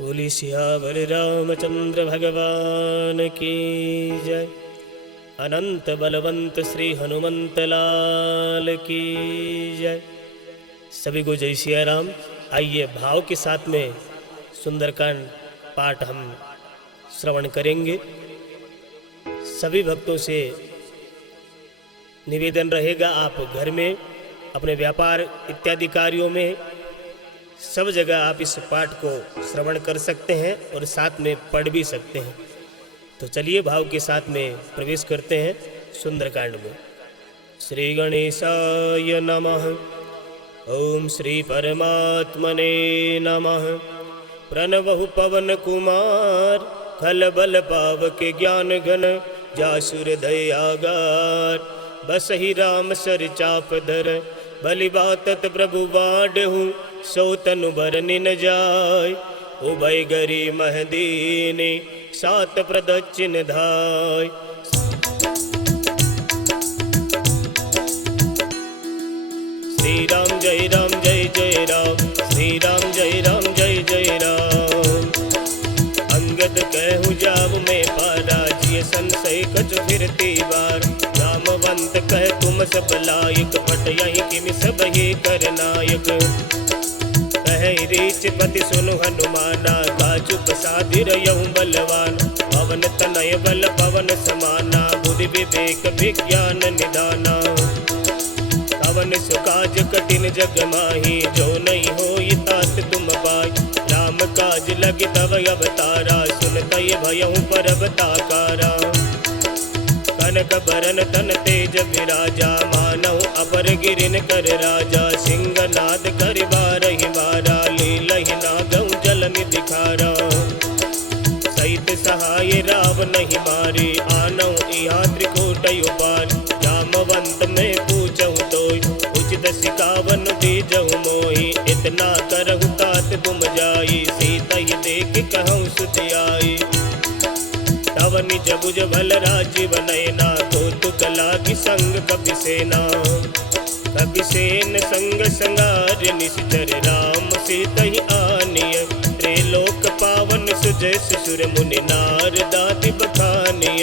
बोली सियावर रामचंद्र भगवान की जय। अनंत बलवंत श्री हनुमंत लाल की जय। सभी को जय सिया राम। आइए भाव के साथ में सुंदरकांड पाठ हम श्रवण करेंगे। सभी भक्तों से निवेदन रहेगा, आप घर में अपने व्यापार इत्यादि कार्यों में सब जगह आप इस पाठ को श्रवण कर सकते हैं और साथ में पढ़ भी सकते हैं। तो चलिए भाव के साथ में प्रवेश करते हैं सुंदरकांड में। श्री गणेशाय नमः। ओम श्री परमात्मने नमः। प्रणवहु पवन कुमार खल बल पावक ज्ञान घन जासुर दयागार बसहि राम सर चाप धर बलि बातत प्रभु बाढ़हु सो तनु बरनि न जाय उभय गरी महदीने सात प्रदक्षिण धाय। श्री राम जय राम जय जय राम। श्री राम जय राम जय जय राम। अंगद कहूँ जाव में पारा जिय संशय कछु फिरती बार। रामवंत कह तुम सब लायक फट यही किमि सब ही कर नायक। कह रीच पति सुनु हनुमाना काचु प्रसादिर यहु बलवान। पवन तनय बल पवन समाना बुद्धि विवेक विज्ञान निदाना। पवन सुकाज कठिन जग माही जो नहीं हो तात तुम पाई। राम काज लग तव अवतारा सुनतय भयहु परबताकारा। कनक बरन तन तेज विराजा मानव अपर गिरिन कर राजा। सिंहनाद कर बारहि बारा लीलहि नागौ जल निधि खारा। सहित सहाय राव नहीं मारी आनौ इहा त्रिकोट उपार। जामवंत में पूछहु तोय उचित सिकावन दीजहु मोहि। इतना करहु तात तुम जाई सीता ही देख कहूँ सुत आई। तव निज भुज भल राजीव नयना कौतुक लागी संग कपिसेना। कपिसेन संग संगार निश्चर राम सीता ही आनिय। त्रिलोक पावन सुजय सुर मुनि नार दाति बखानिय।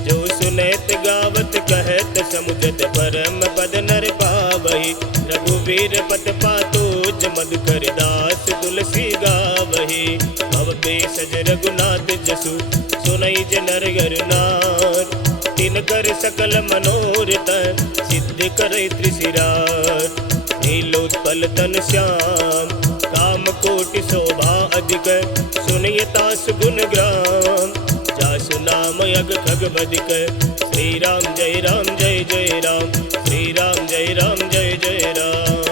जो सुनैत गावत कहत समुझत परम पद नर पावहि। रघुवीर पत पातोज मधुकर दास तुलसी गावहि। भव बेसज रघुनाथ जसु सुनई ज नर गर नार। तिनकर सकल मनोरथ सिद्ध करे त्रिशिरार। नीलोत्पल तन श्याम काम कोटि शोभा अधिक। सुनिय तास गुण ग्राम जासु नाम यग खग बदिक। श्री राम जय राम जय जय राम। श्री राम जय राम जय जय राम।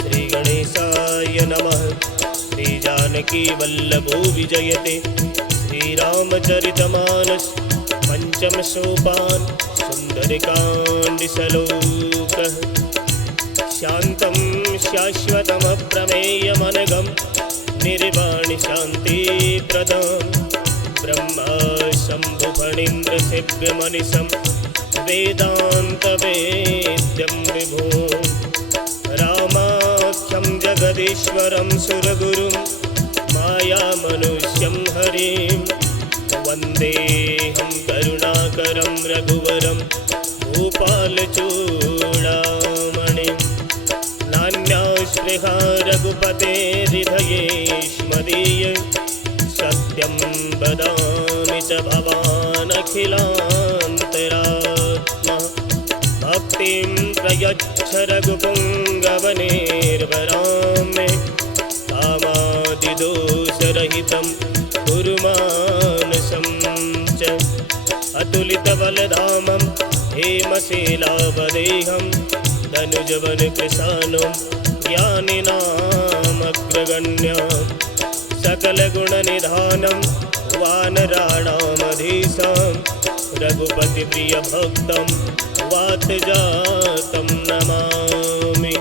श्री गणेशाय नमः। श्री जानकी वल्लभो विजयते। श्री रामचरितमानस पंचम सोपान सुंदरकांड श्लोकः। शांतं शाश्वतं प्रमेयमनघं निर्वाण शांति प्रदं। ब्रह्मा शंभु फणीन्द्र सेव्य मनीषं वेदांत वेद्यं विभुं। रामाख्यं जगदीश्वरं सुरगुरुं माया मनुष्यं हरिं। वन्देऽहं करुणाकरं रघुवरं भूपालचूडामणिं। नान्या स्पृहा रघुपतेर्हृदयेष्मदीय। सत्यं वदामि च भवान् अखिलान्तरात्मा। भक्तिं प्रयच्छ रघुपुङ्गवनिर्वरां मे। कामादिदोषरहितं कुरु मानसं च। अतुलितबलधामं हेमशिलावदेहं धनुजवन कृशानं ज्ञानिनामग्रगण्यं। सकल गुण निधानं वानराणामधीशं। रघुपति प्रिय भक्तं वात जातं नमामि।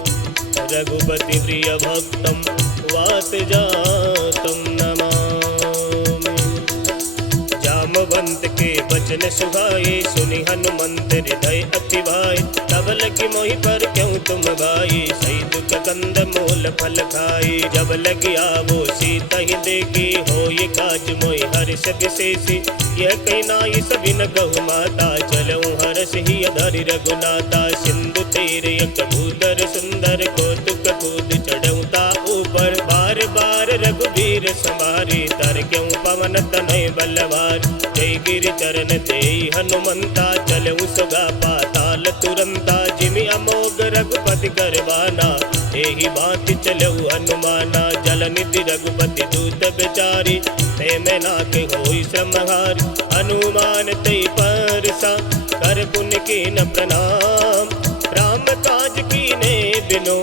रघुपति प्रिय भक्तं वात जातं नमामि। जामवंत के वचन सुहाए सुनि हनुमंत हृदय अति भाई। तब लगी मोहि पर क्यों तुम भाई, सही दुख कंद मूल फल खाई। जब लगी आवो सीता ही देखी, हो ये काज मोहि हर्ष विशेषी। यह कही नाई सभी न कहु माता, चलऊँ हर्ष ही अधरि रघुनाथा। सिंधु तेरे एक भूधर सुंदर, कौतुक कूद चढ़ऊँ ता ऊपर। बार बार रघुवीर समारी, तर क्यों पवन तनय बलवार। जय गिरि चरण देई हनुमंता, चलऊँ सुगा पाताल तुरंता। जिमि अमोघ रघुपति करवाना, एहि भांति चलऊ हनुमाना। जल निधि रघुपति दूत बिचारी, ते में नाके होई श्रमहार। हनुमान तई परसा, कर पुण्य कीन प्रणाम। राम काज कीने बिनो,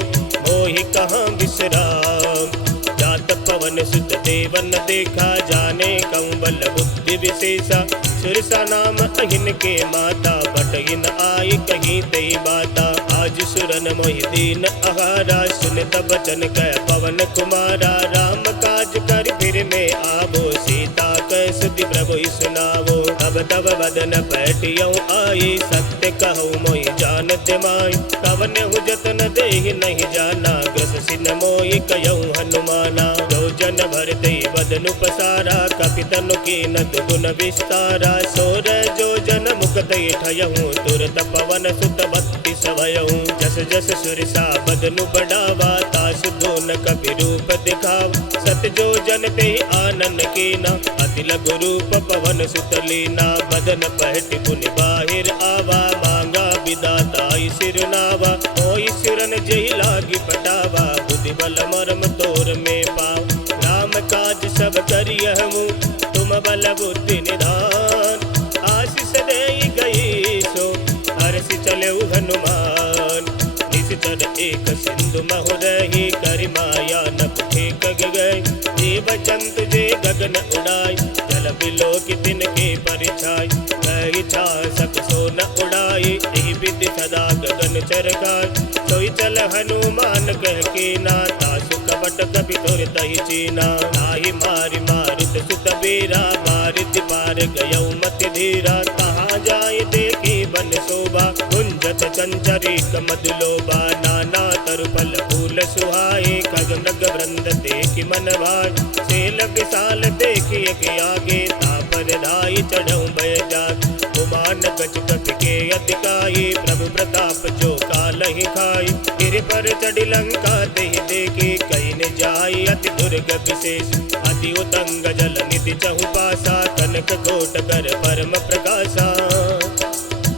मोहि कहाँ विश्राम। जात पवन सुत देवन देखा, जाने कौन बल बुद्धि विशेषा। सुरसा नाम अहिन के माता, बटहिन आई कहीं तेई बाता। आज सुरन मोहि दीन आहारा, सुनत बचन कह पवन कुमारा। राम काज कर फिर में आवो, सीता कै सुधि प्रभु सुनावो। तब तब बदन पैठियऊ आई, सत्य कहूँ मोहि जानत माई। कवन जतन देहि नहीं जाना, ग्रस सिन मोहि कयऊ हनुमाना। जो जन भर दई बदनु पसारा, कपितनु कीन दुगुन विस्तारा। सोर जो जन मुख दई ठयहूँ, तुरत पवन सुत बत्तीस भयहूँ। जस जस सुरसा बदनु बढ़ावा, तास दोन कपि रूप दिखावा। सत जो जन ते आनन कीना, अति लघु रूप पवन सुत लीना। बदन पहटि पुनि बाहिर आवा, मांगा विदाताई सिरनावा। होई सिरन जेहि लागी पटावा, बुद्धि बल मर्म तोर में पाव। राम काज सब करियहूँ, तुम बल बुद्धि निधान। आशीष देई गई सो, हर्षि चलऊ हनुमान। निश्चर एक सिंधु महु रही, करि माया न फेंक गए। जीव जंतु जे गगन उड़ाई, जल बिलो की तिनके परिछाई। कही छासक सो न उड़ाई, एहि विधि सदा गगन चरकाई। सोई चल हनुमान कह कीना, तासु कपट कपि तोर तहि चीना। ताहि मारि मारुत सुत बीरा, मारिति पार गयऊ मति धीरा। कहाँ जाय देखी बन शोभा, गुंजत चंचरिक मधुलोभा। नाना तरु फल फूल सुहाए, खग मृग वृंद देखि मन भाए। सेल विशाल देखि एक आगे, तापर धाई चढ़ऊँ भय जाग। गुमान गज कपि के अतिकाई, प्रभु प्रताप जो कालहि खाई। गिरि पर चढ़ि लंका तेहि देखी, कहीं न जाई अति दुर्ग विशेष। अति उतंग जल निधि चहु पासा, कनक कोट कर परम प्रकाशा।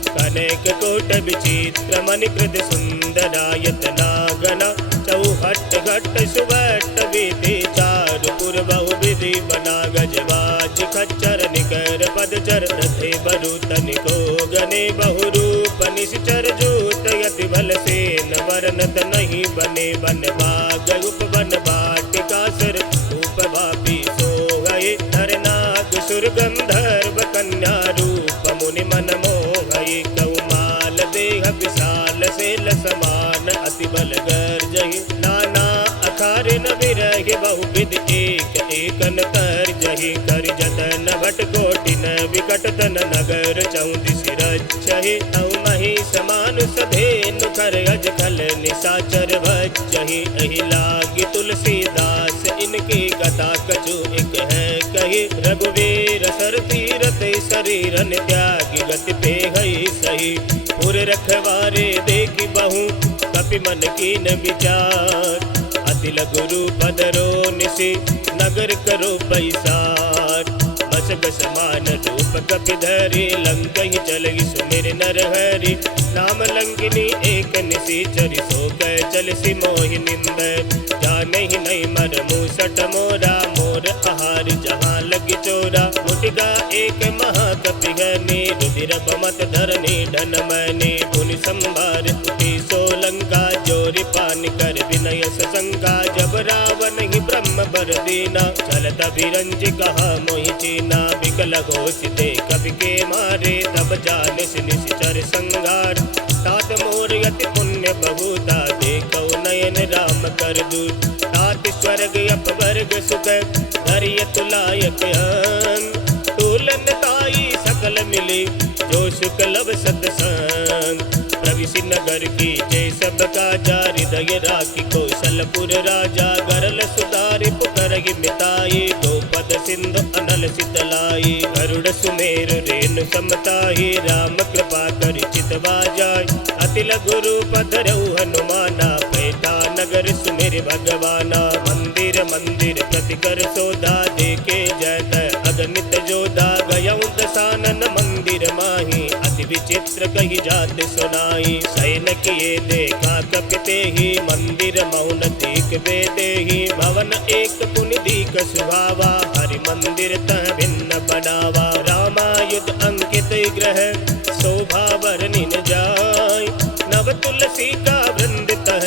कनक कोट विचित्र मणिकृत सुंदरायत नागना। चौहट घट सुभट विधि, चारु पुर बहु विधि बना। गजबाज खच्चर निकर पदचर, रथे बरु तनिको गने। बहु रूप निश्चर जूत, यति बल सेन वर्णत नहीं बने। बन बाग उपवन बाटिका सर, उपवापी सो गए। नरनाग सुर गंधर्व कन्या, रूप मुनि मन मोहई। कौमाल देह विशाल सेल समान, अति बल गर्जहि। नाना अखारे न विरहि, बहु विधि एक एकन कर जहि। कर जतन भट कोटि न विकट तन, नगर चौदिस रचहि। तौ मही समान सधेनु, कर अज खल निशाचर बचहि। एहि लागी तुलसीदास, इनकी कथा कछु एक है कही। रघुवीर सर तीरथ शरीरन, त्यागी गति पे हई सही। पुर रखवारे देखि बहु, कपि मन कीन विचार। अति लघु रूप धरो निशि, नगर करो पैसार। मशक समान रूप कपि धरि, लंकहि चलहि सुमिर नर हरि। नाम लंकिनी एक निशिचरि, सो कह चलसि मोहि निंदर। जानहि नहीं मर मूसट मोरा, मोर आहार जहाँ लगी चोरा। मुटिका एक महाकपि घनी, रुधिर बमत धरनी धन मैनी। पुनि संभार उठी सोलंका, जोरि पानि कर विनय सशंका। जब रावण ही ब्रह्म बर दीना, चलत बिरंज कहा मोहि चीना। विकल घोषिते कपि के मारे, तब जानिस निश्चर संगार। तात मोर यति पुण्य बहुता, देखौ नयन राम कर दूत। तात स्वर्ग अपवर्ग सुख, धरिय तुलायक अंग। तुलन ताई सकल मिली, जो सुख लब सतसंग। प्रभु निसी नगर की जय सब काजा हृदय राखी कौशलपुर राजा गरल सुधारि पुकरहि मिताई द्रौपद सिंधु अनल सितलाई गरुड़ सुमेर रेणु समताई राम कृपा कर चितवा जाय अति लघु रूप धरऊ हनुमाना पैठा नगर सुमेर भगवाना मंदिर मंदिर प्रति कर सोधा देखे जयत अगणित जोधा गयऊ दसानन मंदिर माही अति विचित्र कही जात सुनाई सैन किए देखा कपिते ही मंदिर मौन दीक बेदे ही भवन एक पुनि दीक सुहावा हरि मंदिर तह भिन्न बनावा रामायुध अंकित ग्रह शोभा वर्णिन जाय नव तुलसी का वृंद तह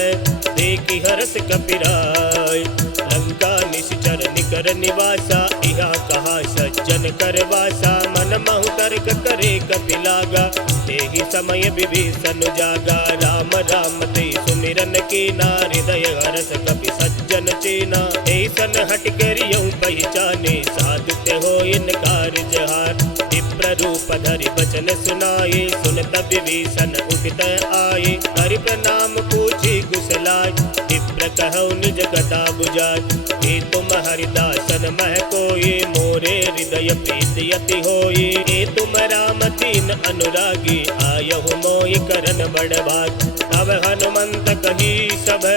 देखी हरस कपिराय लंका निश्चर निकर निवासा इहा कहा सज्जन करवासा मन महु तर्क करे कपिलागा तेहि समय विभीषण जागा राम राम ते सुमिरन कीना हृदय हरस कपि सज्जन चीना ऐसन हट करियौ पहचाने साधुते हो इनकार जहार विप्र रूप धरि बचन सुनाए सुनत विभीषण उठित आए हरि प्रणाम पूछी कुशलाय विप्र कहौ निज कथा बुझाय हे तुम हरिदासन मह कोई मोरे हृदय प्रीति अति होई हे तुम राम दीन अनुरागी आयहु मोहि करन बड़ भाग तब हनुमंत कही सब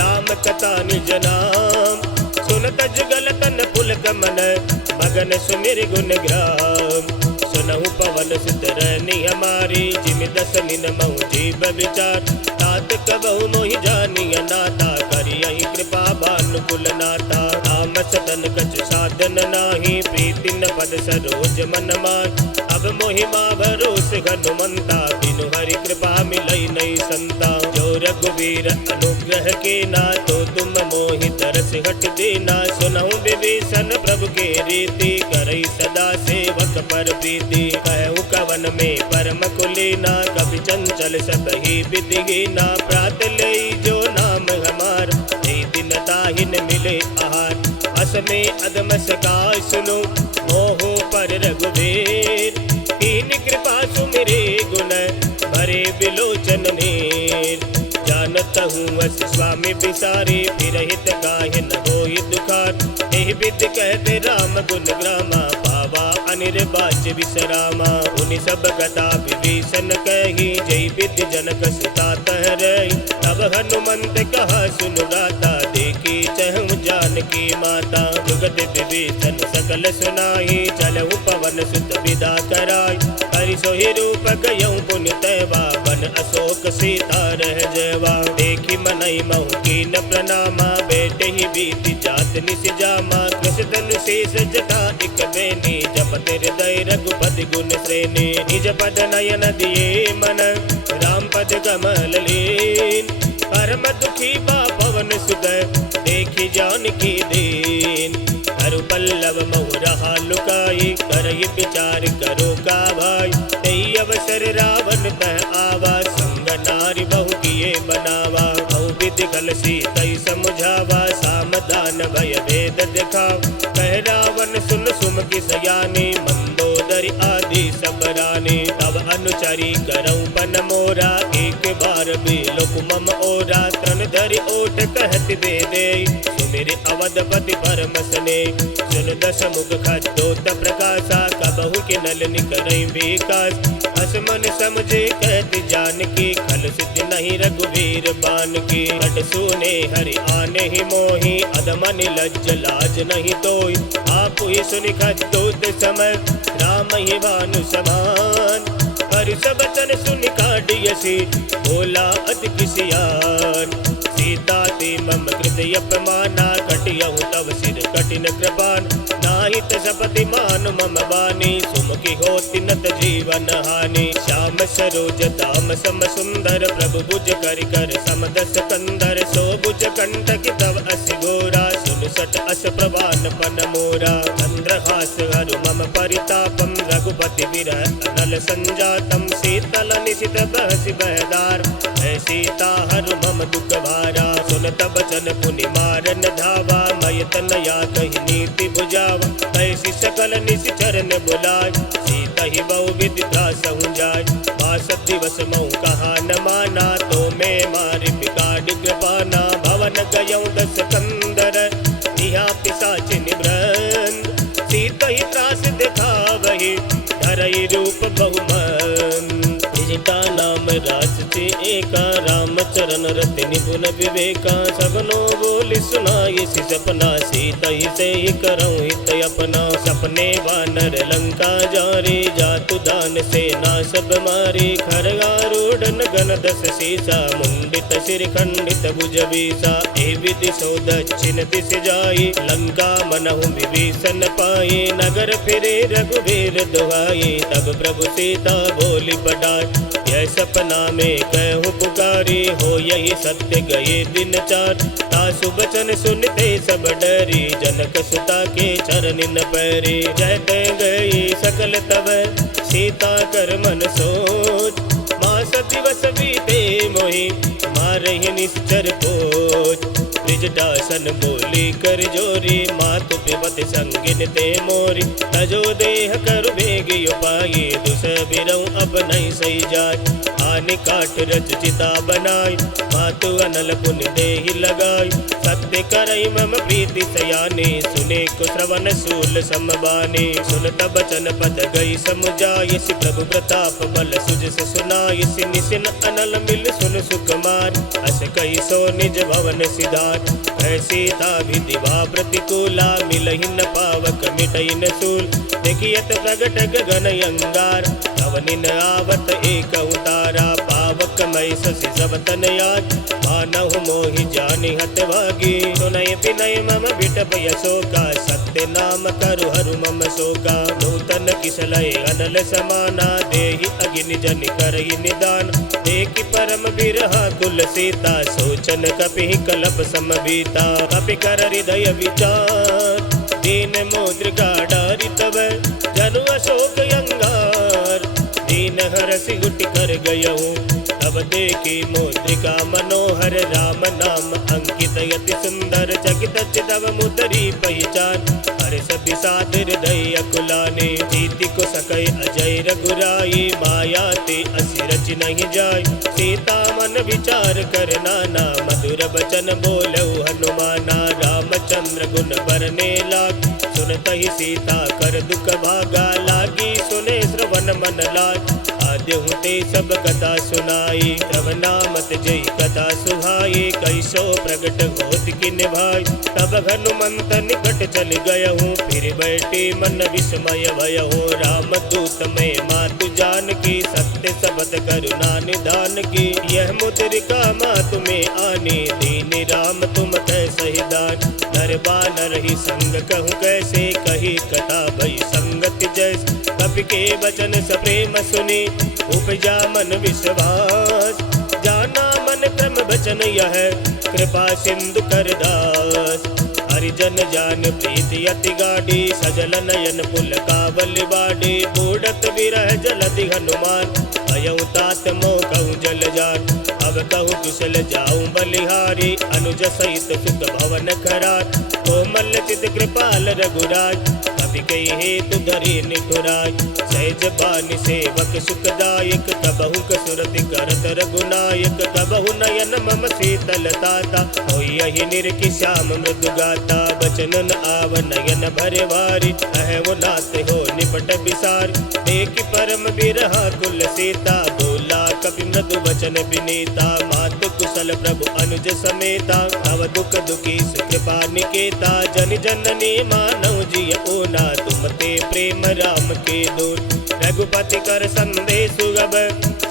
राम कथा निज नाम सुनत जुगल तन पुलक मन मगन सुमिर गुण ग्राम सुनहु पवन सुत रैनी हमारी जिमि दस दिन महु जीव विचार तात कबहु मोहि जानिय नाता करियहि कृपा भानुकुल नाता राम सदन कछ साधन नाही प्रीति न पद सरोज मन मान अब मोहि मा भरोस हनुमंता बिनु हरि कृपा मिलई नहीं संता जो रघुवीर अनुग्रह के ना तो तुम मोहि तरस हट देना सुनहु विभीषण प्रभु के रीति करई सदा सेवक पर प्रीति कहु कवन में परम कुलीना कभी चंचल सबहि विधिहीना प्रात ले जो नाम हमार दिन ताहिन मिले आहार अस में अदम सका सुनो मोहो पर रघुवीर कीन कृपा सुमिरे गुण भरे बिलोचन नीर जानत हूँ अस स्वामी बिसारे फिर हित काहे न होई दुखार एहि विधि कहते राम गुण ग्रामा पावा अनिर्वाच विश्रामा उनि सब कथा विभीषण कही जय विधि जनक सुता तह रही तब हनुमंत कहा सुनु गाता देखी चहु जानकी माता जुगत विभीषण सकल सुनाई चलहु पवन सुत विदा कराई हरि सोहि रूप गयौ पुनि तैवा बन अशोक सीता रह जयवा देखी मनई महु कीन प्रणामा बेटे ही बीती जात निस जामा कृष धनु शेष जटा इक बेनी जपत हृदय रघुपति गुण श्रेणी निज पद नयन दिए मन राम पद कमल लीन परम दुखी बा पवन सुत देखी जानकी दीन हरु पल्लव महु रहा लुकाई करई विचार करो का भाई तई अवसर रावण तह आवा संग नारी बहु किए बनावा बहु विधि कल सी तई समुझावा सामदान भय भेद दिखाओ कह रावण सुन सुम की सयानी मंदोदरी आदि सब रानी तब अनुचरी करऊ पन मोरा एक बार भी लोक मम ओरा तन धरि ओठ कहत दे दे सुमिर अवधपति परम सने सुन दस मुख खद्दोत प्रकाशा कबहु के नल निकरई विकास हस मन समझे कहत जानकी खल सिद्धि नहीं रघुवीर बान की हट सुने हरि आने ही मोही अदमन लज्ज लाज नहीं तोई आप ही सुनि खद्दोत समय राम ही भानु समान हरि सब तन सुनि काढ़ियसी बोला अति किसियान सीता ते मम कृत अपमाना कटियहु तव सिर कठिन कृपान नाहित सपति मान मम बानी सुमुखी होति नत जीवन हानि श्याम सरोज दाम सम सुंदर प्रभु भुज कर कर समदस कंदर सो भुज कंटक तव असि गोरा सुन सट अस प्रवान पन मोरा चंद्रहास हरु मम परितापम रघुपति विरह अनल संजातम शीतल निशित बहसि बहदार है सीता हरु मम दुख भारा सुनत बचन पुनि मारन धावा मय तनया कहि नीति बुझावा ऐसी सकल निशि चरण बुलाय सीता ही बहु विधि त्रासहु जाय 62 दिवस महु कहा न मान गयौ दस कंदर इहा पिशाच निवृंद सीत ही त्रास दिखावहि धरई रूप बहुमंद जिटा नाम रास से एका राम चरण रति निपुण विवेका सगनो बोली सुनाई सि सपना सीता ही से ही करऊँ हित अपना सपने वानर लंका जारी जातु दान से ना सब मारी खरगारूढ़ गन दस सीसा मुंडित सिर खंडित भुज बीसा ए विधि सो दक्षिण दिश जाई लंका मनहु विभीषण पाई नगर फिरे रघुवीर दुहाई तब प्रभु सीता बोली पटाई यह सपना में कहूँ पुकारी हो यही सत्य गए दिन चार तासु बचन सुनते सब डरी जनक सुता के चरण न पैरी कहते गई सकल तब सीता कर मन सोच मास दिवस बीते मोहि मारहि निश्चर पोच ब्रिजदासन बोली कर जोरी मातु पिबत संगिन ते मोरी तजो देह कर भेगी उपाई दुस बिरऊ अब नहीं सही जाय आने काठ रच चिता बनाई मातु अनल पुन देहि लगाई सत्य करई मम प्रीति सयाने सुने को श्रवण सूल समबाने सुनत बचन पद गई समुझाई सि प्रभु प्रताप बल सुजस सुनाई सि निसिन अनल मिल सुन सुकुमार अस कई सो निज भवन सिधार सीता विधिवा प्रतिकूला मिलहि न पावक मिटई न सूल देखियत प्रगट गगन अंगार अवनिन आवत एक उतारा पावक मई ससि सब तन याद मानहु मोहि जानि हत भागी सुनय पिनय मम बिटप यशोका सत्य नाम करु हरु मम शोका नूतन किसलय अनल समाना देहि अगिनि जन करहि निदान देखि परम बिरहा कुल सीता सोचन कपिहि कलप समबीता कपि कर हृदय विचार दीन मुद्रिका डारि तब जनु अशोक अंगार दीन हरसि गुटि कर गयहूँ तब देखी मुद्रिका मनोहर राम नाम अंकित यति सुंदर चकित चितव मुदरी पहचान हर्ष विषाद हृदय अकुलाने जीति को सकय अजय रघुराई माया ते असि रच नहीं जाय सीता मन विचार कर नाना मधुर बचन बोलऊ हनुमाना रामचंद्र गुण बरने लाग सुनत ही सीता कर दुख भागा लागी सुने श्रवण मन लाग आद्य ते सब कथा सुनाई तब नामत जय कथा सुहाई कैसो प्रगट होत की निभाई तब हनुमंत निकट चल गयहूँ फिर बैठे मन विस्मय भयहूँ राम दूत में मातु जान की सत्य सबद करुणा निधान की यह मुद्रिका मातु में आनी दीन राम तुम कैसे दान नर ही संग कहूँ कैसे कही कथा भई संगति जैस कपि के वचन सप्रेम सुनी उपजा मन विश्वास जाना मन क्रम वचन यह कृपा सिंधु कर दास हरिजन जान प्रीति अति गाढ़ी सजल नयन पुलकावल बाड़ी बूढ़त विरह जलधि हनुमान अयऊ तात मोह कहूँ जल जान अब कहूँ कुशल जाऊँ बलिहारी अनुज सहित सुख भवन खरार कोमल चित कृपाल रघुराज कभी कही हेतु धरी निठुराय सहज बानी सेवक सुखदायक कबहु कसुरति करत रघुनायक कबहु नयन मम शीतल ताता हो यही निरखि श्याम मृदु गाता बचन न आव नयन भरे वारी अहव नाथ हो निपट विसार देखि परम बिरहा कुल सीता बोला कपि मृदु वचन विनीता मातु कुशल प्रभु अनुज समेता तव दुख दुखी सुख निकेता जन जननी मानव जिय ओना तुम ते प्रेम राम के दूत रघुपति कर संदेश गब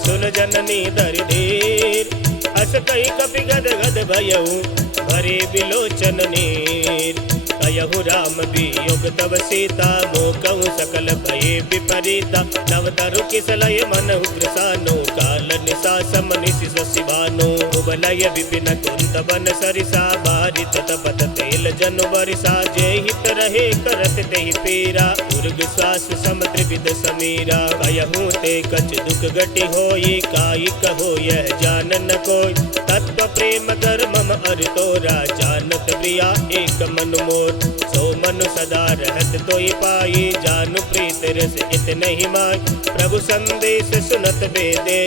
सुन जननी दरि धीर अस कही कपि गद गद भयऊ भरे बिलोचन नीर कयहु राम वियोग तव सीता मोकहु सकल भये विपरीता नव तरु किसलय मनहु कृसानो काल निशा सम निशि शशिभानो उबलय विपिन कुंद बन सरिसा बारित तपत तेल जनु बरिसा जय हित रहे करत तेहि पीरा उर्ग श्वास सम त्रिविध समीरा कयहु ते कछ दुख गति होई काई कहो यह जान न कोई तत्व प्रेम कर मम अर तोरा जानत प्रिया एक मन मोर सो मन सदा रहत तोई पाई जानु प्रीत रस इत नहीं माय प्रभु संदेश सुनत बेदे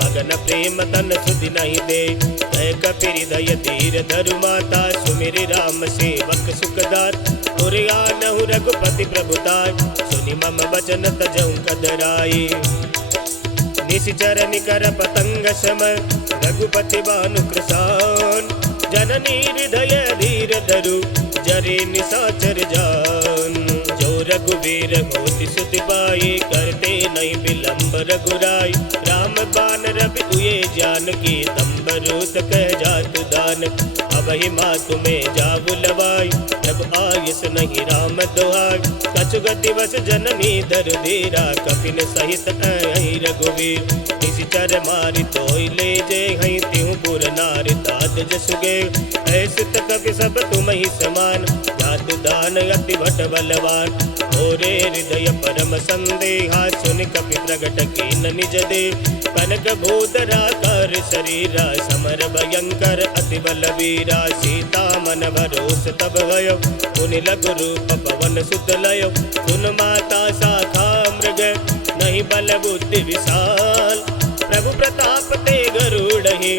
मगन प्रेम तन सुधि नहीं दे। कह कपि हृदय धीर धरु माता, सुमिरि राम सेवक सुखदात। तुर आनहु रघुपति प्रभुताय, सुनि मम वचन तजहु कदराई। निशिचर निकर पतंग सम, रघुपति बानु कृसान। जननी हृदय धीर धरु, जरे निशाचर जान। जो रघुवीर होति सुति पाई, करते नहीं विलंब रघुराई। राम बान रवि हुए जानकी, तंबरूत कह जातु दान। अबहि मातु में जाबु लवाई, जब आयस नहीं राम दुहाई। कछुगति वस जननी धर धीरा, कपिन सहित आई रघुवीर। निशिचर मारि तोय ले जे, हई त्यों पुर नारि तात जसुगे। ऐसे कपि सब तुम ही समान, जातु दान अति भट बलवान। ओरे हृदय परम संदेहा, सुनि कपि प्रगट कीन निज देव। कनक भूधरा कर शरीरा, समर भयंकर अति बलवीरा। सीता मन भरोस तब भयो, पुनि लघु रूप पवन सुत लयो। सुन माता शाखा मृग, नहीं बल बुद्धि विशाल। प्रभु प्रताप ते गरुड़हि,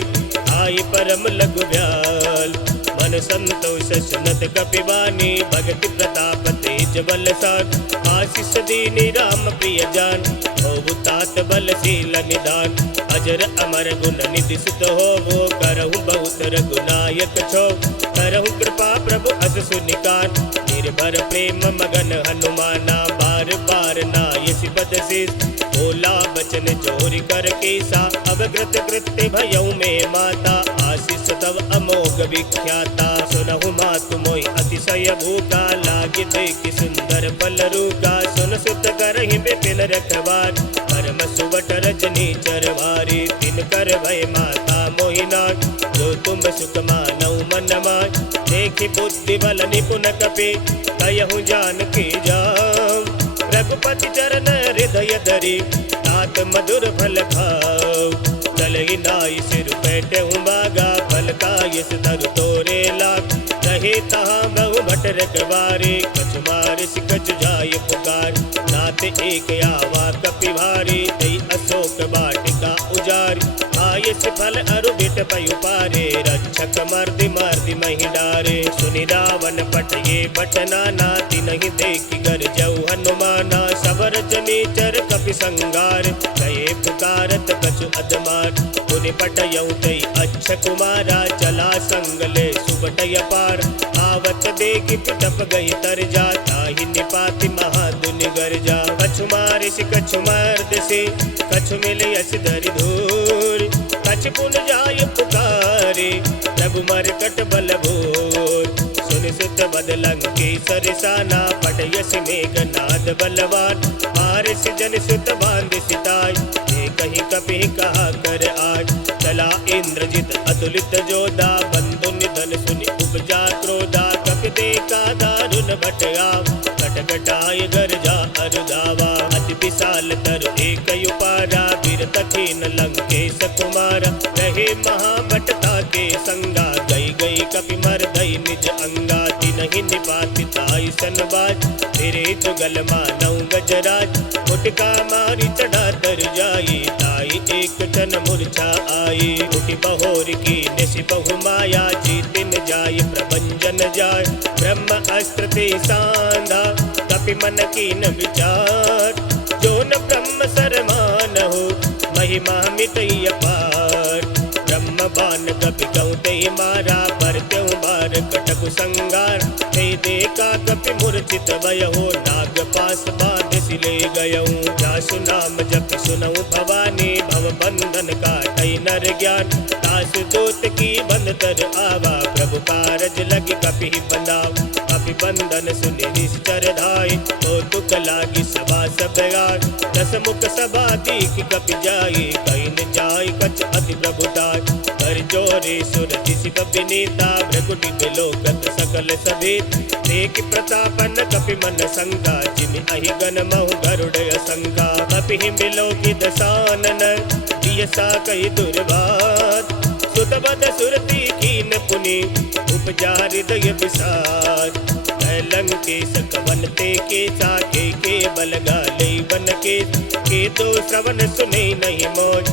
आई परम लघु ब्याल। मन संतोष सुनत कपिवानी, भगति प्रताप तेज बलसान। आशीष दीनि राम प्रिय जान, होवु तात बलशील निदान। अजर अमर गुण निधि सुत होवो, करहु बहुत रघुनायक छो। करहु कृपा प्रभु अस सुनिकान, निर्भर प्रेम मगन हनुमाना। बार बार नायसि बद शीस, बोला बचन जोरि कर केसा। अवग्रत कृत्य भयउ में माता, आशीष तव अमोघ विख्याता। सुनहु मातु मोहि अतिशय भूखा, लागे देखि सुंदर फल रूखा। सुन सुत करहि विपिन रखवार, परम सुबट रजनी चरवारी। तिन कर भय माता मोहिनाथ, जो तुम सुख मानऊ मन मान। देखि बुद्धि बल निपुण कपि, कयहु जानकी जाम। रघुपति चरण हृदय धरि, तात मधुर फल खाओ। चलहि नाई सिर बैठहु बागा, फल कायस धरु तोरे लाग। रहे तहाँ बहु भट रखवारे, कछु मारिस कछु जाय पुकार। नाथ एक आवा कपि भारी, तई अशोक वाटिका उजारी। आयस फल अरु बिट पयु पारे, रक्षक मर्दि मर्दि महि डारे। सुनि रावण पट ये बट नाना, तिनहि देखि गरजउ हनुमाना। सबर जनीचर कपि संगार, कये पुकारत कछु अधमार। पुनि पटयउ तई अच्छ कुमारा, चला संग ले सुबटय पार। आवत देखि पिटप गई तरजा, ताहि निपाति महादुनि गरजा। कछु मारिस कछु मर्दसि, कछु मिले यस धरि धूर। कछु पुन जाय पुकारे, प्रभु मरकट बल भोर। सुनि सुत बदलंकी सरसाना, पटयस मेघनाद बलवान। मारिस जन सुत बांध सिताय, कहीं कपि कहा कर आज। चला इंद्रजित अतुलित जोधा, बंधु निधन सुनि उपजा क्रोधा। कपि देखा दारुण भट आव, कटकटाय गरजा अरुदावा। अति विशाल तरु एक उपारा, वीर तखीन लंकेश कुमारा। रहे महाभटता के संगा, गई गई कपि मरदई निज अंगा। तिनहि निपाति ताई सनबाज, तेरे जुगल मानऊ गजराज। मुटका मारी चढ़ा तर जाई, ताई एक चन मूर्छा आई। उठी बहोर की निशि बहु माया, जीतिन जाय प्रभंजन जाय। ब्रह्म अस्त्र ते सांधा, कपि मन कीन विचार। जो न ब्रह्म सरमान हो, महिमा मिटई अपार। ब्रह्म बान कपि कहूँ ते मारा, भरत्यों बार कटकु संगार। ते देखा कपि मूर्छित भयहो, नाग पास बांध सिले गयऊँ। जासु नाम जपि सुनऊँ भवानी, भव बंधन काटई नर ज्ञान। तासु दूत की बंध तर आवा, प्रभु कारज लगी कपि बंधाव। कपि बंधन सुनि निश्चर धाय, तो दुख लागी सभा सब आय। दस मुख सभा दीख कपि जाई, कहीं न जाय कछ अति प्रभुताय। कर जोरे सुर दिशि विनीता, भृगुटि बिलोकत सकल सभेत। देख प्रतापन कपि मन संगा, जिनि अहि गण महु गरुड़ असंगा। कपि बिलोकि दसानन, दियसा कहि दुर्वात। सुत बद सुरति कीन पुनि, उपजा हृदय विषाद। लंकेश कवन ते के साके, के बल गाले बन के। दो श्रवण सुने नहीं मोज,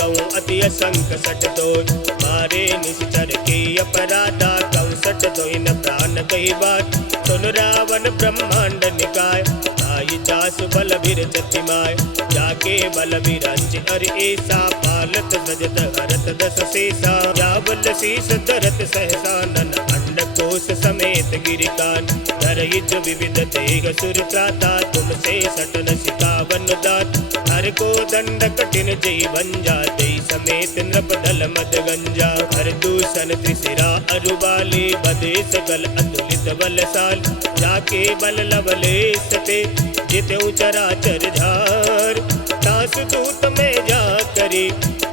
कहूँ अति असंख सठ दोष, मारे निश्चर के अपराधा, कहूँ सठ दो इन प्राण कही बात, सुन रावण ब्रह्मांड निकाय, आई जासु बल बीर जतिमाय, जाके बल बीरंज अर ऐसा, पालत सजत हरत दस शेषा, जावल शीस धरत सहसानन, अंड कोश समेत गिरिकान, धर युज विविध देह सुर त्राता, तुमसे सटन सिकावन दात, हर को दंड कठिन जय भंजा, दई समेत नृप दल मद गंजा, हर दूषण त्रिशिरा अरुबाली, बदे सकल अतुलित बलशाल, जाके बल लवले सते, जितेऊ चराचर झार, दास दूत में जा करी,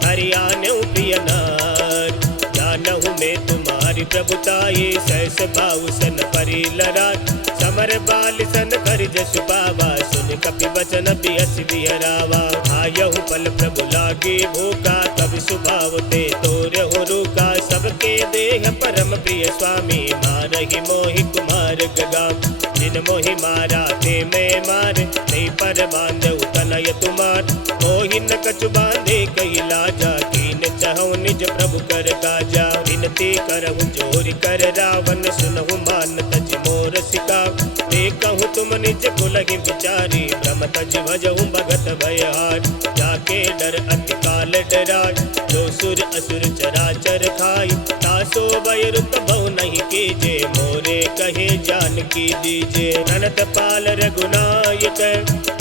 हरियाणु प्रिय नार, जानहु में तुम्हारी प्रभुताई, सहस भाव सन परी लरात, समर बाल सन कर जसु पावा, सुन कपि वचन बियस बिहरावा, आयहु पल प्रभु लागे भूखा, कवि सुभाव ते तोर हो रूका, सबके देह परम प्रिय स्वामी, मारहि मोहि कुमार गगाम, जिन मोहि मारा ते मैं मार, नहीं पर बांधउ तनय तुमार, मोहि न कछु बांधे कही लाजा, कीन चाहु निज प्रभु कर काजा, विनती करहु जोरि कर रावण, सुनहु मान तज मोर सिकाव, देखहु तुम निज कुलहि विचारी, ब्रह्म तज भजहु भगत भयहार, जाके डर अति काल डराय, जो सुर असुर चराचर खाई, तासो भय रुत भव नहीं कीजे, मोरे कहे जानकी दीजे, अनंत पाल रघुनायक,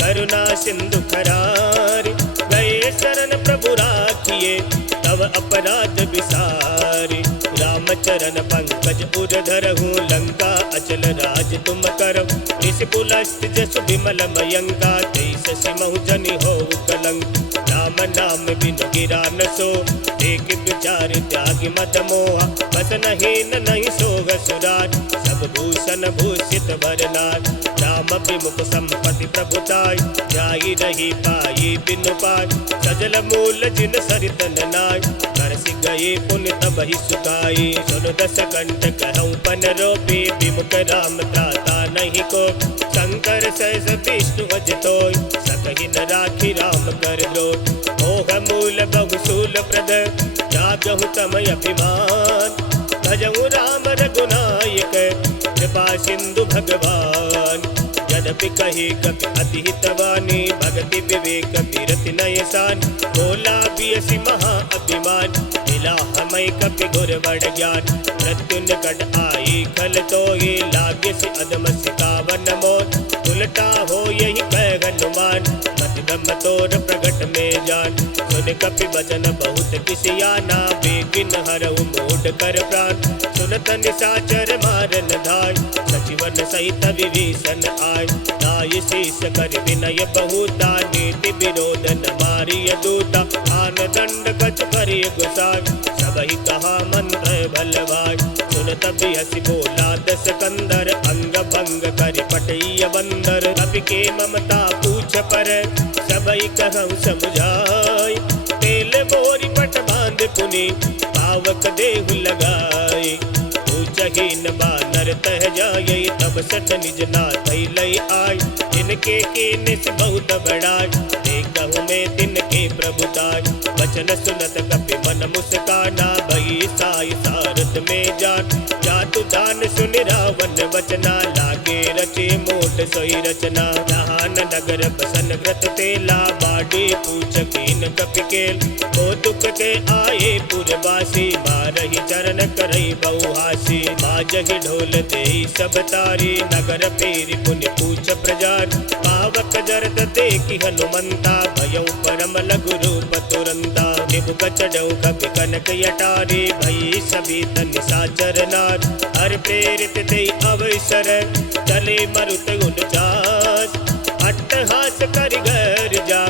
करुणा सिंधु करार, गए शरण प्रभु राखिए, तव अपराध विसारी, रामचरण पंकज उर धरहु, लंका अचल राज तुम करम, निष्कुलस्त जसु विमल मयंका, तेईस सिमहु जनि होउ कलंक, राम नाम बिनु गिरा न सो, एक विचार त्यागी मद मोहा, बस हीन नहीं सोग सुरार, सब भूषण भूषित भरनार, राम विमुख संपत्ति प्रभुताय, जाई रही पाई बिनु पाय, सजल मूल जिन सरितन नाय, बरसि गए पुण्य तबहि सुखाई, सुन दस कंठ कहूँ पन रोपी, विमुख राम त्राता नहीं को, शंकर सहस विष्णु अजतोय, सकहि न राखी राम कर लोट, मोह मूल बहुशूल प्रद, जागहु तम अभिमान, भजहु राम रघुनायक, कृपा सिंधु भगवान, यद्यपि कही कपि अति हितवानी, भगति विवेक तीरथ नयसान, बोला बियसि महा अभिमान, मिला हमें कपि गुर बड़ ज्ञान, मृत्यु निकट आई खल तोहि, लाग्यसि अधम सिकावन मोर, उलटा हो यही कह हनुमान, मति ब्रह्म तोर प्रगट में जान, सुन कपि वचन बहुत किसियाना, बेगिन हरहु मूढ़ कर प्राण, सुनत निशाचर मारन धाय, सचिवन सहित विभीषण आय, दाय शीस कर विनय बहुता, नीति विरोध न मारिय दूता, आन दंड कछ करिय गुसाय, सबहि कहा मंत्र बलवाय, सुनत बियसि बोला दस कंदर, अंग भंग कर पटइय बंदर, कपि के ममता पूछ पर, सबहि कहूँ समुझाय, तेल मोरी पट बांध पुनि, पावक देहु लगाए, हीन बानर तह जाये, तब सठ निज नाथ लय आय, जिनके कीनिस बहुत बड़ाय, देखहु मैं तिनके प्रभुताय, वचन सुनत कपि मन मुस्काना, भई साई सारथ में जान, जातु जान सुनि रावण वचना, लागे रचे मोट सोई रचना, जहान नगर बसन व्रत तेला, बाड़ी पूछ कीन कपि केल, ओ दुख के आए पुरवासी, मारहि चरण करई बहुहासी, बाजहि ढोल देई सब तारी, नगर फेरि पुनि पूछ प्रजार, पावक जरत देखि हनुमंता, भयउ परम लघु रूप तुरंता, निबुक चढ़ऊ कपि कनक अटारी, भई सभी निशाचर नार, हर प्रेरित देई अवसर, चले मरुत उनचास, अट्टहास करि घर जा,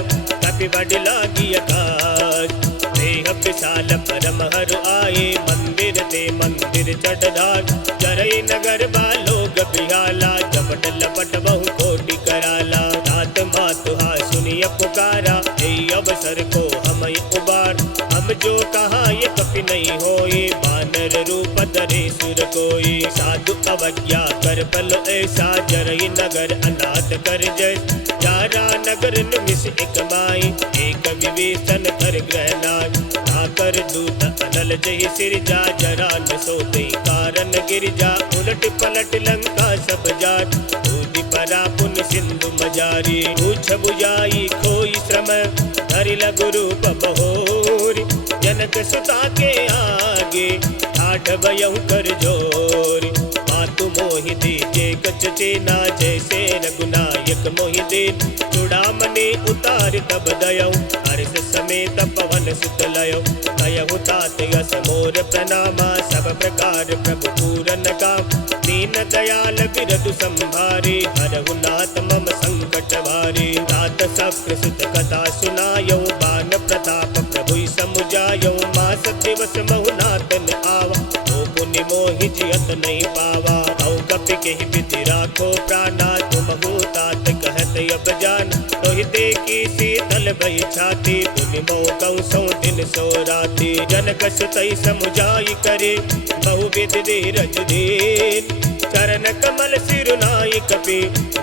कपि बड़ लागी आकाश, देह विशाल परम हरु आए, मंदिर ते मंदिर चढ़ार, जरई नगर बालोग बिहाला, जपट लपट बहु कोटि कराला, तात मातुहा सुनिय पुकारा, यही अवसर को हम उबार, हम जो कहा ये कपि नहीं होए, बानर रूप धरे सुर कोई। साधु अवज्ञा कर पलो ऐसा, जरई नगर अनाथ कर जस। जारा नगर निमिष एक माई, एक विभीषण कर ग्रहनाय। कर दूत अनल जही सिरजा, जरा न सोते कारण गिरजा। उलट पलट लंका सब जात, दूधि परा पुन सिंधु मजारी। पूछ बुझाई खोई श्रम, धरि लघु रूप बहोरी। जनक सुता के आगे, ठाठ भयउ कर जोरी। मातु मोहि दीजे कछ चेना, जैसे रघुनायक मोहि दीन। चूड़ामणि उतार तब दयउ, हर्ष समेत पवन सुत लयउ। कयहु तात यस मोर प्रणामा, सब प्रकार प्रभु पूरन काम। दीन दयाल बिरधु संभारी, हरहु नाथ मम संकट भारी। तात सकृ सुत कथा सुनायउ, बान प्रताप प्रभु समुझायउ। मास दिवस महु नाथन आवा, तो पुनि मोहि जियत नहीं पावा। औ कपि केहि विधि राखो प्राणा, तुम हो तात कहत अब जान। तोहि देखी शीतल भई छाती, पुनि मोह कहूँ सौ दिन सो राती। जनक सुतई समुझाई करे, बहुविध धीरज धीर। चरण कमल सिरुनाई कपि,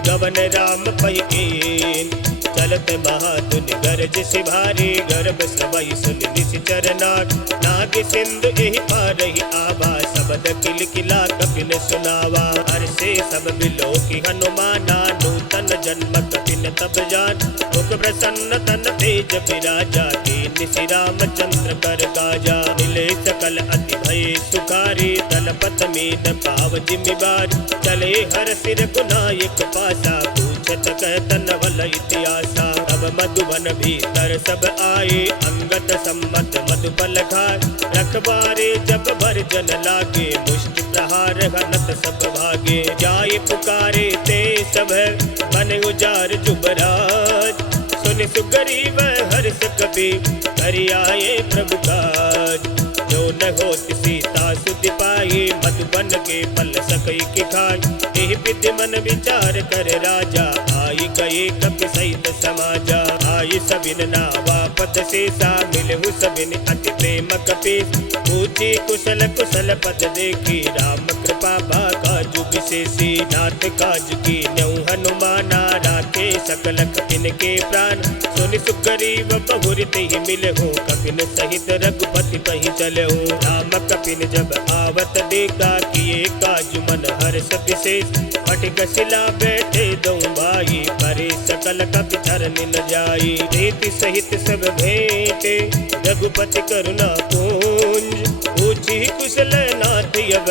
गवन राम पै कीन। चलत महातुन गरज सिभारी, गर्भ सबई सुन निश्चर नाग। नाग सिंधु एहि पारहि आवा, शबद किल किला कपिन सुनावा। हर्षे सब बिलोकी हनुमाना, नूतन जन्म कपिन तब जान। मुख प्रसन्न तन तेज विराजा, कीन श्री रामचंद्र कर काजा। मिले सकल अति भय सुखारी, दलपत मीन पाव जिम्मेवार। चले हर सिर गुनायक पासा, पूछत कहत नवल इतिहासा। तब मधुबन भीतर सब आए, अंगत सम्मत मधुपल खाए। रखबारे जब भरजन लागे, मुष्टि प्रहार घनत सब भागे। जाय पुकारे ते सब, बन उजार जुबराज। सुनि सुग्रीव हर्ष कपि, करि आए प्रभु काज। जो न होति सीता सुधि पाई, मधुबन के पल सकई के खाय। एहि विधि मन विचार कर राजा, आई गए कपि सहित समाजा। आई सबिन नावा पद शेषा, मिलहु सबिन अति प्रेम कपीस। पूछी कुशल कुशल पद देखी, राम कृपा काजु विशेषी। नाथ काज की न्यऊ हनुमाना, राखे सकल कपिन के प्राण। सुनि सुग्रीव बहुरि तेहि मिलहु, कपिन सहित रघुपति पहि चलहु। राम कपिन जब आवत देखा, किए काज मन हर्ष विशेष। फटिक शिला बैठे दो भाई, परे सकल कपि चरण न जाई। प्रीति सहित सब भेंटे, रघुपति करुणा पूंज। पूछी कुशल नाथ यव,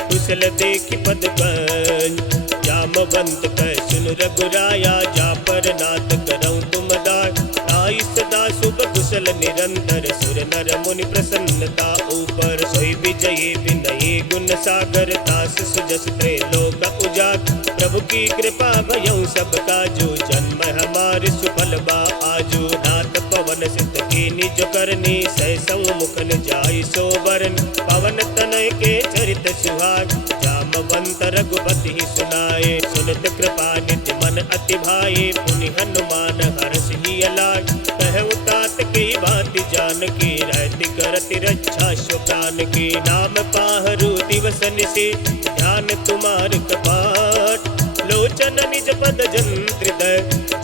कुशल देखि पद पंज। जामवंत कह सुन रघुराया, जा पर नाथ करऊँ तुम दाय। आई सदा शुभ कुशल निरंतर, सुर नर मुनि प्रसन्नता ऊपर। सोई विजयी विनयी गुण सागर, दास सुजस त्रैलोक उजागर। प्रभु की कृपा भयउ सब काजू, जन्म हमारे सुफल बा आजू। नाथ पवन सित कीनी जो करनी, सहसौ मुखन जाई सो बरन। पवन तनय के चरित सुहाग, जामवंत रघुपति सुनाए। सुनत कृपा निधि मन अति भाई, पुनि हनुमान हर्ष ही अलाय। कहु तात की बात जानकी, रहति करति रक्षा स्व प्राण की। नाम पाहरु दिवस निशि, ध्यान तुम्हार कपाट। लोचन निज पद जंत्रित,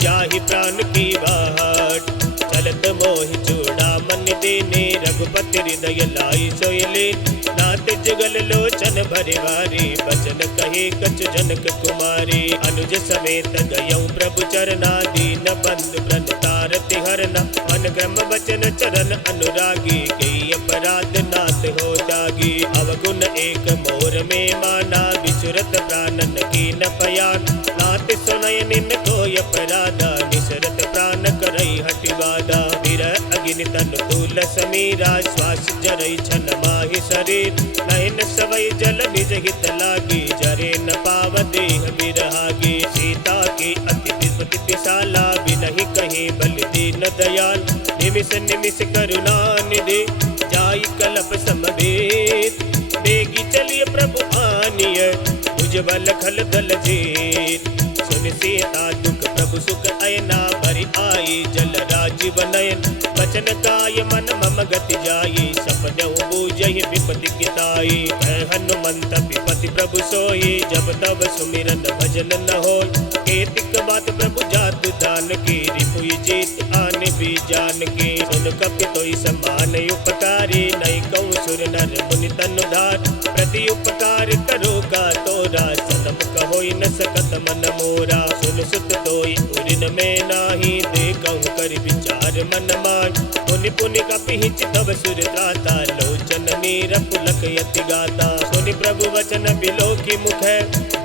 जाहि प्राण की बाट। चलत मोहि चूड़ामन देने, रघुपति हृदय लाई सोयले। नाथ जुगल लोचन भरे वारी, बचन कहे कछ जनक कुमारी। अनुज समेत गयऊ प्रभु चरना, दीन बंधु प्रणतारति हरना। मन क्रम बचन चरण अनुरागी, कई अपराध नाथ हो त्यागी। अवगुण एक मोर में माना, विचुरत प्राणन की न पयान। नाथ सुनय निन कोय अपराधा, निसरत प्राण करई हटि बाधा। विरह अग्नि तन तूल समीरा, श्वास जरई छन माहि शरीर। नयन सवै जल निज हित लागी, जरे न पाव देह बिरहागी। सीता की अति विपति विशाला, बिनहि कहीं बल दीन दयाल। निमिष निमिष करुणा निधि, जाई कलप समवेत। बेगी चलिए प्रभु आनिय, उज्ज्वल खल दल जीत। सुन सीता दुख प्रभु सुख अयना भरि आई जल राजीव नयन बचन काय मन मम गति जाई सपनऊ बूझहि विपति किताई कह हनुमंत विपति प्रभु सोई जब तब सुमिरन भजन न होय केतिक बात प्रभु जातु दान की रिपुई जीत आन भी जान की सुन कपि तोई समान उपकारी नहीं कहूँ सुर नर मुनि तनु धार प्रति उपकार करो का तोरा सनम कहो न सकत मन मोरा सुन सुत तोई उरिन में नाही देखहु कर विचार मन मान पुनि पुनि कपि हिच तब सुर त्राता लोचन नीर पुलक यति गाता सुनि प्रभु वचन बिलो की मुख है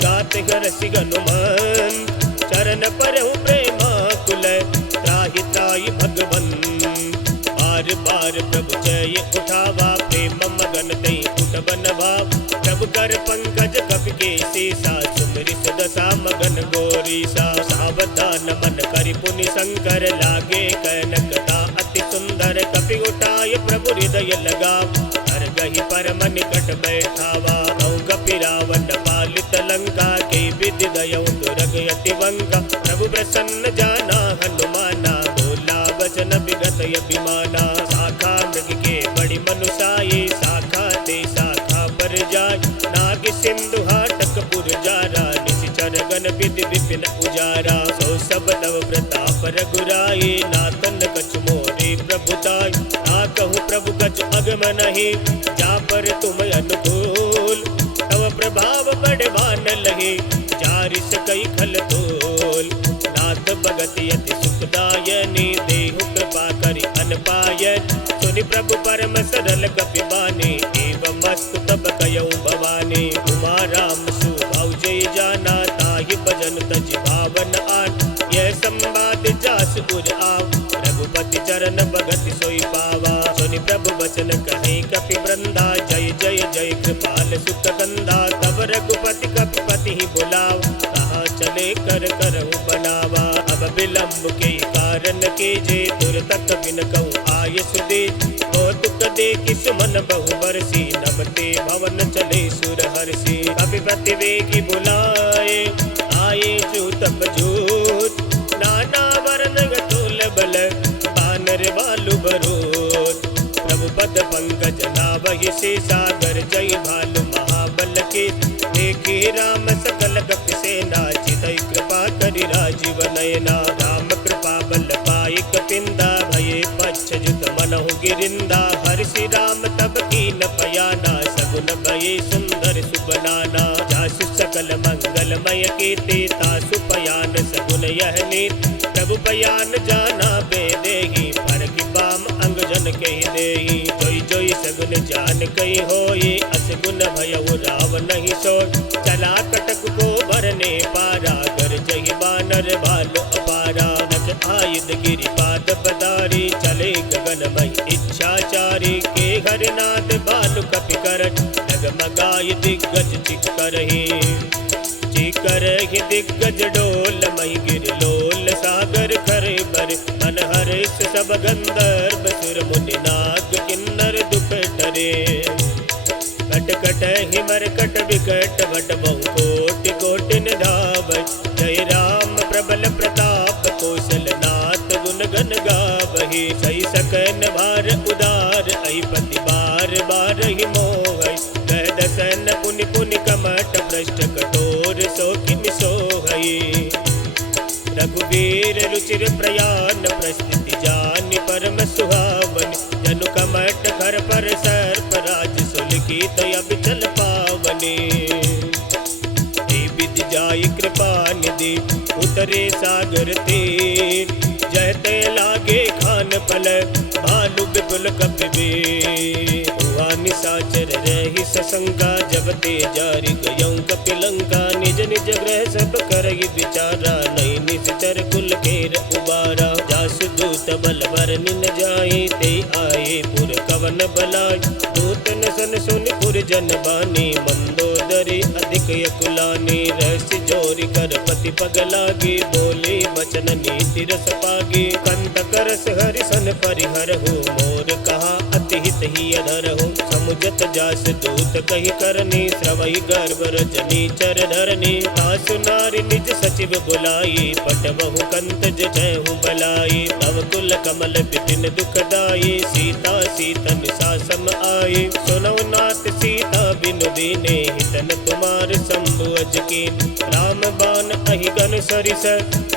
गात हरसि हनुमान चरण परहु प्रेमा कुल त्राहि त्राहि भगवन बार बार प्रभु जय उठावा प्रेम मगन दई उठबन भाव प्रभु कर पंकज कपि के सीसा सुमरि सुदशा मगन गोरीसा सावधान मन करि पुनि शंकर लागे कैन कथा अति सुंदर कपि उठाय प्रभु हृदय लगाव हर गहि परम निकट बैठावा औ कपि रावण पालित लंका के विधि दयौ दुर्ग अति वंका प्रभु प्रसन्न जाना हनुमाना बोला वचन विगत अभिमाना शाखा मृग के बड़ी मनुषाई शाखा ते शाखा पर जाय नाग सिंधु हाटक पुर जारा निश्चर गण विधि विपिन उजारा सो सब तव प्रताप रघुराई नातन कछ मोरे प्रभुताय कहूँ प्रभु कछ अगम नहीं जा पर तुम अनुकूल तव प्रभाव बढ़वान लहे जारिस कई खल तोल नाथ भगत यति सुखदायनी देहु कृपा करि अनपायन सुनि प्रभु परम सरल कपि बानी एवं मस्तु तब कयऊ भवानी उमा राम सुभाव जय जाना ताहि भजन तज भावन आन यह संवाद जास गुर आव रघुपति चरण भगति सोई पावा सुनि प्रभु वचन कहे कपि वृंदा जय जय जय कृपाल सुत गंधा तब रघुपति कपिपति ही बुलाव कहाँ चले कर करहु बनावा अब विलंब के कारण कीजे तुरत बिन कहूँ आय सुदे दुख दे सुमन बहु बरसी नमते भवन चले सुर हरसी कपिपति वेगी बुलाए आए जूतम जूत नाना वरण गतुल बल बानर वालु बरोत प्रभु पद पंकज नावहि से सागर जय भालु महाबल के देखे राम सकल कपि सेना चितई कृपा करि राजीव नयना राम कृपा बल पाई कपिंदा भये पच्छजुत मनहु गिरिंदा हर्षि राम तब कीन पयाना सगुन भये सुंदर सुबनाना जासु सकल मंगलमय कीर्ति तासु पयान सगुन यह नीत प्रभु पयान जाना बेदेही पर की बाम अंग जन कही देही जोई जोई सगुन जान कही होई असगुन भयउ राव नहीं सोय चला कटक को भरने पारा कर जही बानर भालु अपारा नच आयुध गिरि पाद पदारी चले गगन मई इच्छाचारी के हरनाथ भालु कपि करन डगमगाय दिग्गज चिक करही करहि दिग्गज डोल मही गिर लोल सागर खरे बर मन हर्ष सब गंधर्व सुर मुनि नाग किन्नर दुख डरे कट कट हिमर कट विकट वट बहु कोटि कोटि धाव जय राम प्रबल प्रताप कौशल नाथ गुण गन गावहि सही सकन भार उदार अहिपति बार बार ही मोह कह दसन पुनि पुनि कमट भ्रष्ट कठोर सो किम सोहई रघुवीर रुचिर प्रयान प्रस्थिति जानि परम सुहावन जनु कमट खर पर सर्प राज सुलकी तय बिचल पावने विधि जाय कृपा निधि उतरे सागर तीर जयते लागे खान पल भालु विपुल कपि हुआ निशाचर रही ससंगा जब ते जारी गयौ कपिलंका निज निज ग्रह सब करहि विचारा नहीं निश्चर कुल केर उबारा जासु दूत बल वर निन जाए ते आए पुर कवन बलाय दूत न सन सुन पुर जन बानी मंदोदरी अधिक यकुलानी रह ऐसी जोरी कर पति पग लागी, बोले बचन नीति रस पागी। कंत करस हरिसन परिहर हो, मोर कहा अति हित ही अधर हो। समुझत जास दूत कही करनी, श्रवई गर्भ रजनी चर धरनी। तासु नारी निज सचिव बुलाई, पटवहु कंत जहु बलाई। तव कुल कमल बिपिन दुखदाई, सीता सीतन सासम आई। सुनौ नाथ सीता बिनु दीने, हितन तुम्हार शंभु अजकीन। राम बाण अहि गन सरिस,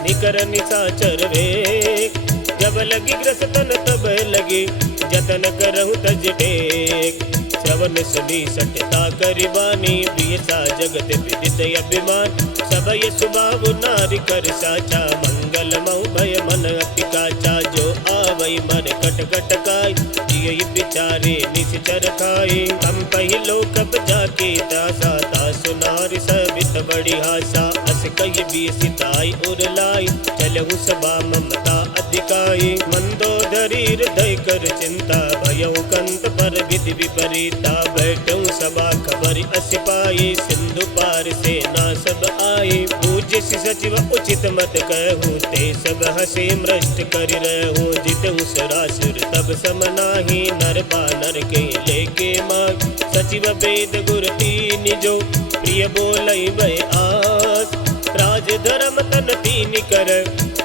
निकर निशाचर वेग। जब लगी ग्रस तन तब लगी, जतन करहु तज टेक। श्रवण सुनी सठता करिबानी, बियसा जगत विदित अभिमान। सबय सुभाव नारी कर साचा, मंगल मऊ भय मन अति काचा। जो आवै मन कट कट काय, जिय बिचारे निश्चर खाए। हम पहिलो कब जाके दासा, तासु नारी सबित बड़ी हासा। अस कही बीसिताई उरलाई, चलहु सबा ममता अधिकाई। मंदोदरी हृदय कर चिंता, भयउ कंत पर विधि विपरीता। बैठऊ सभा खबर अस पाई, सिंधु पार से ना सब आई। पूज्य सचिव उचित मत कहूँ, ते सब हसे मृष्ट कर रहूँ। जितहु सुरासुर तब सम नाही, नर बानर के लेके माग। सचिव वेद गुर तीन जो, प्रिय बोलई भय आस। राज धर्म तन तीन कर,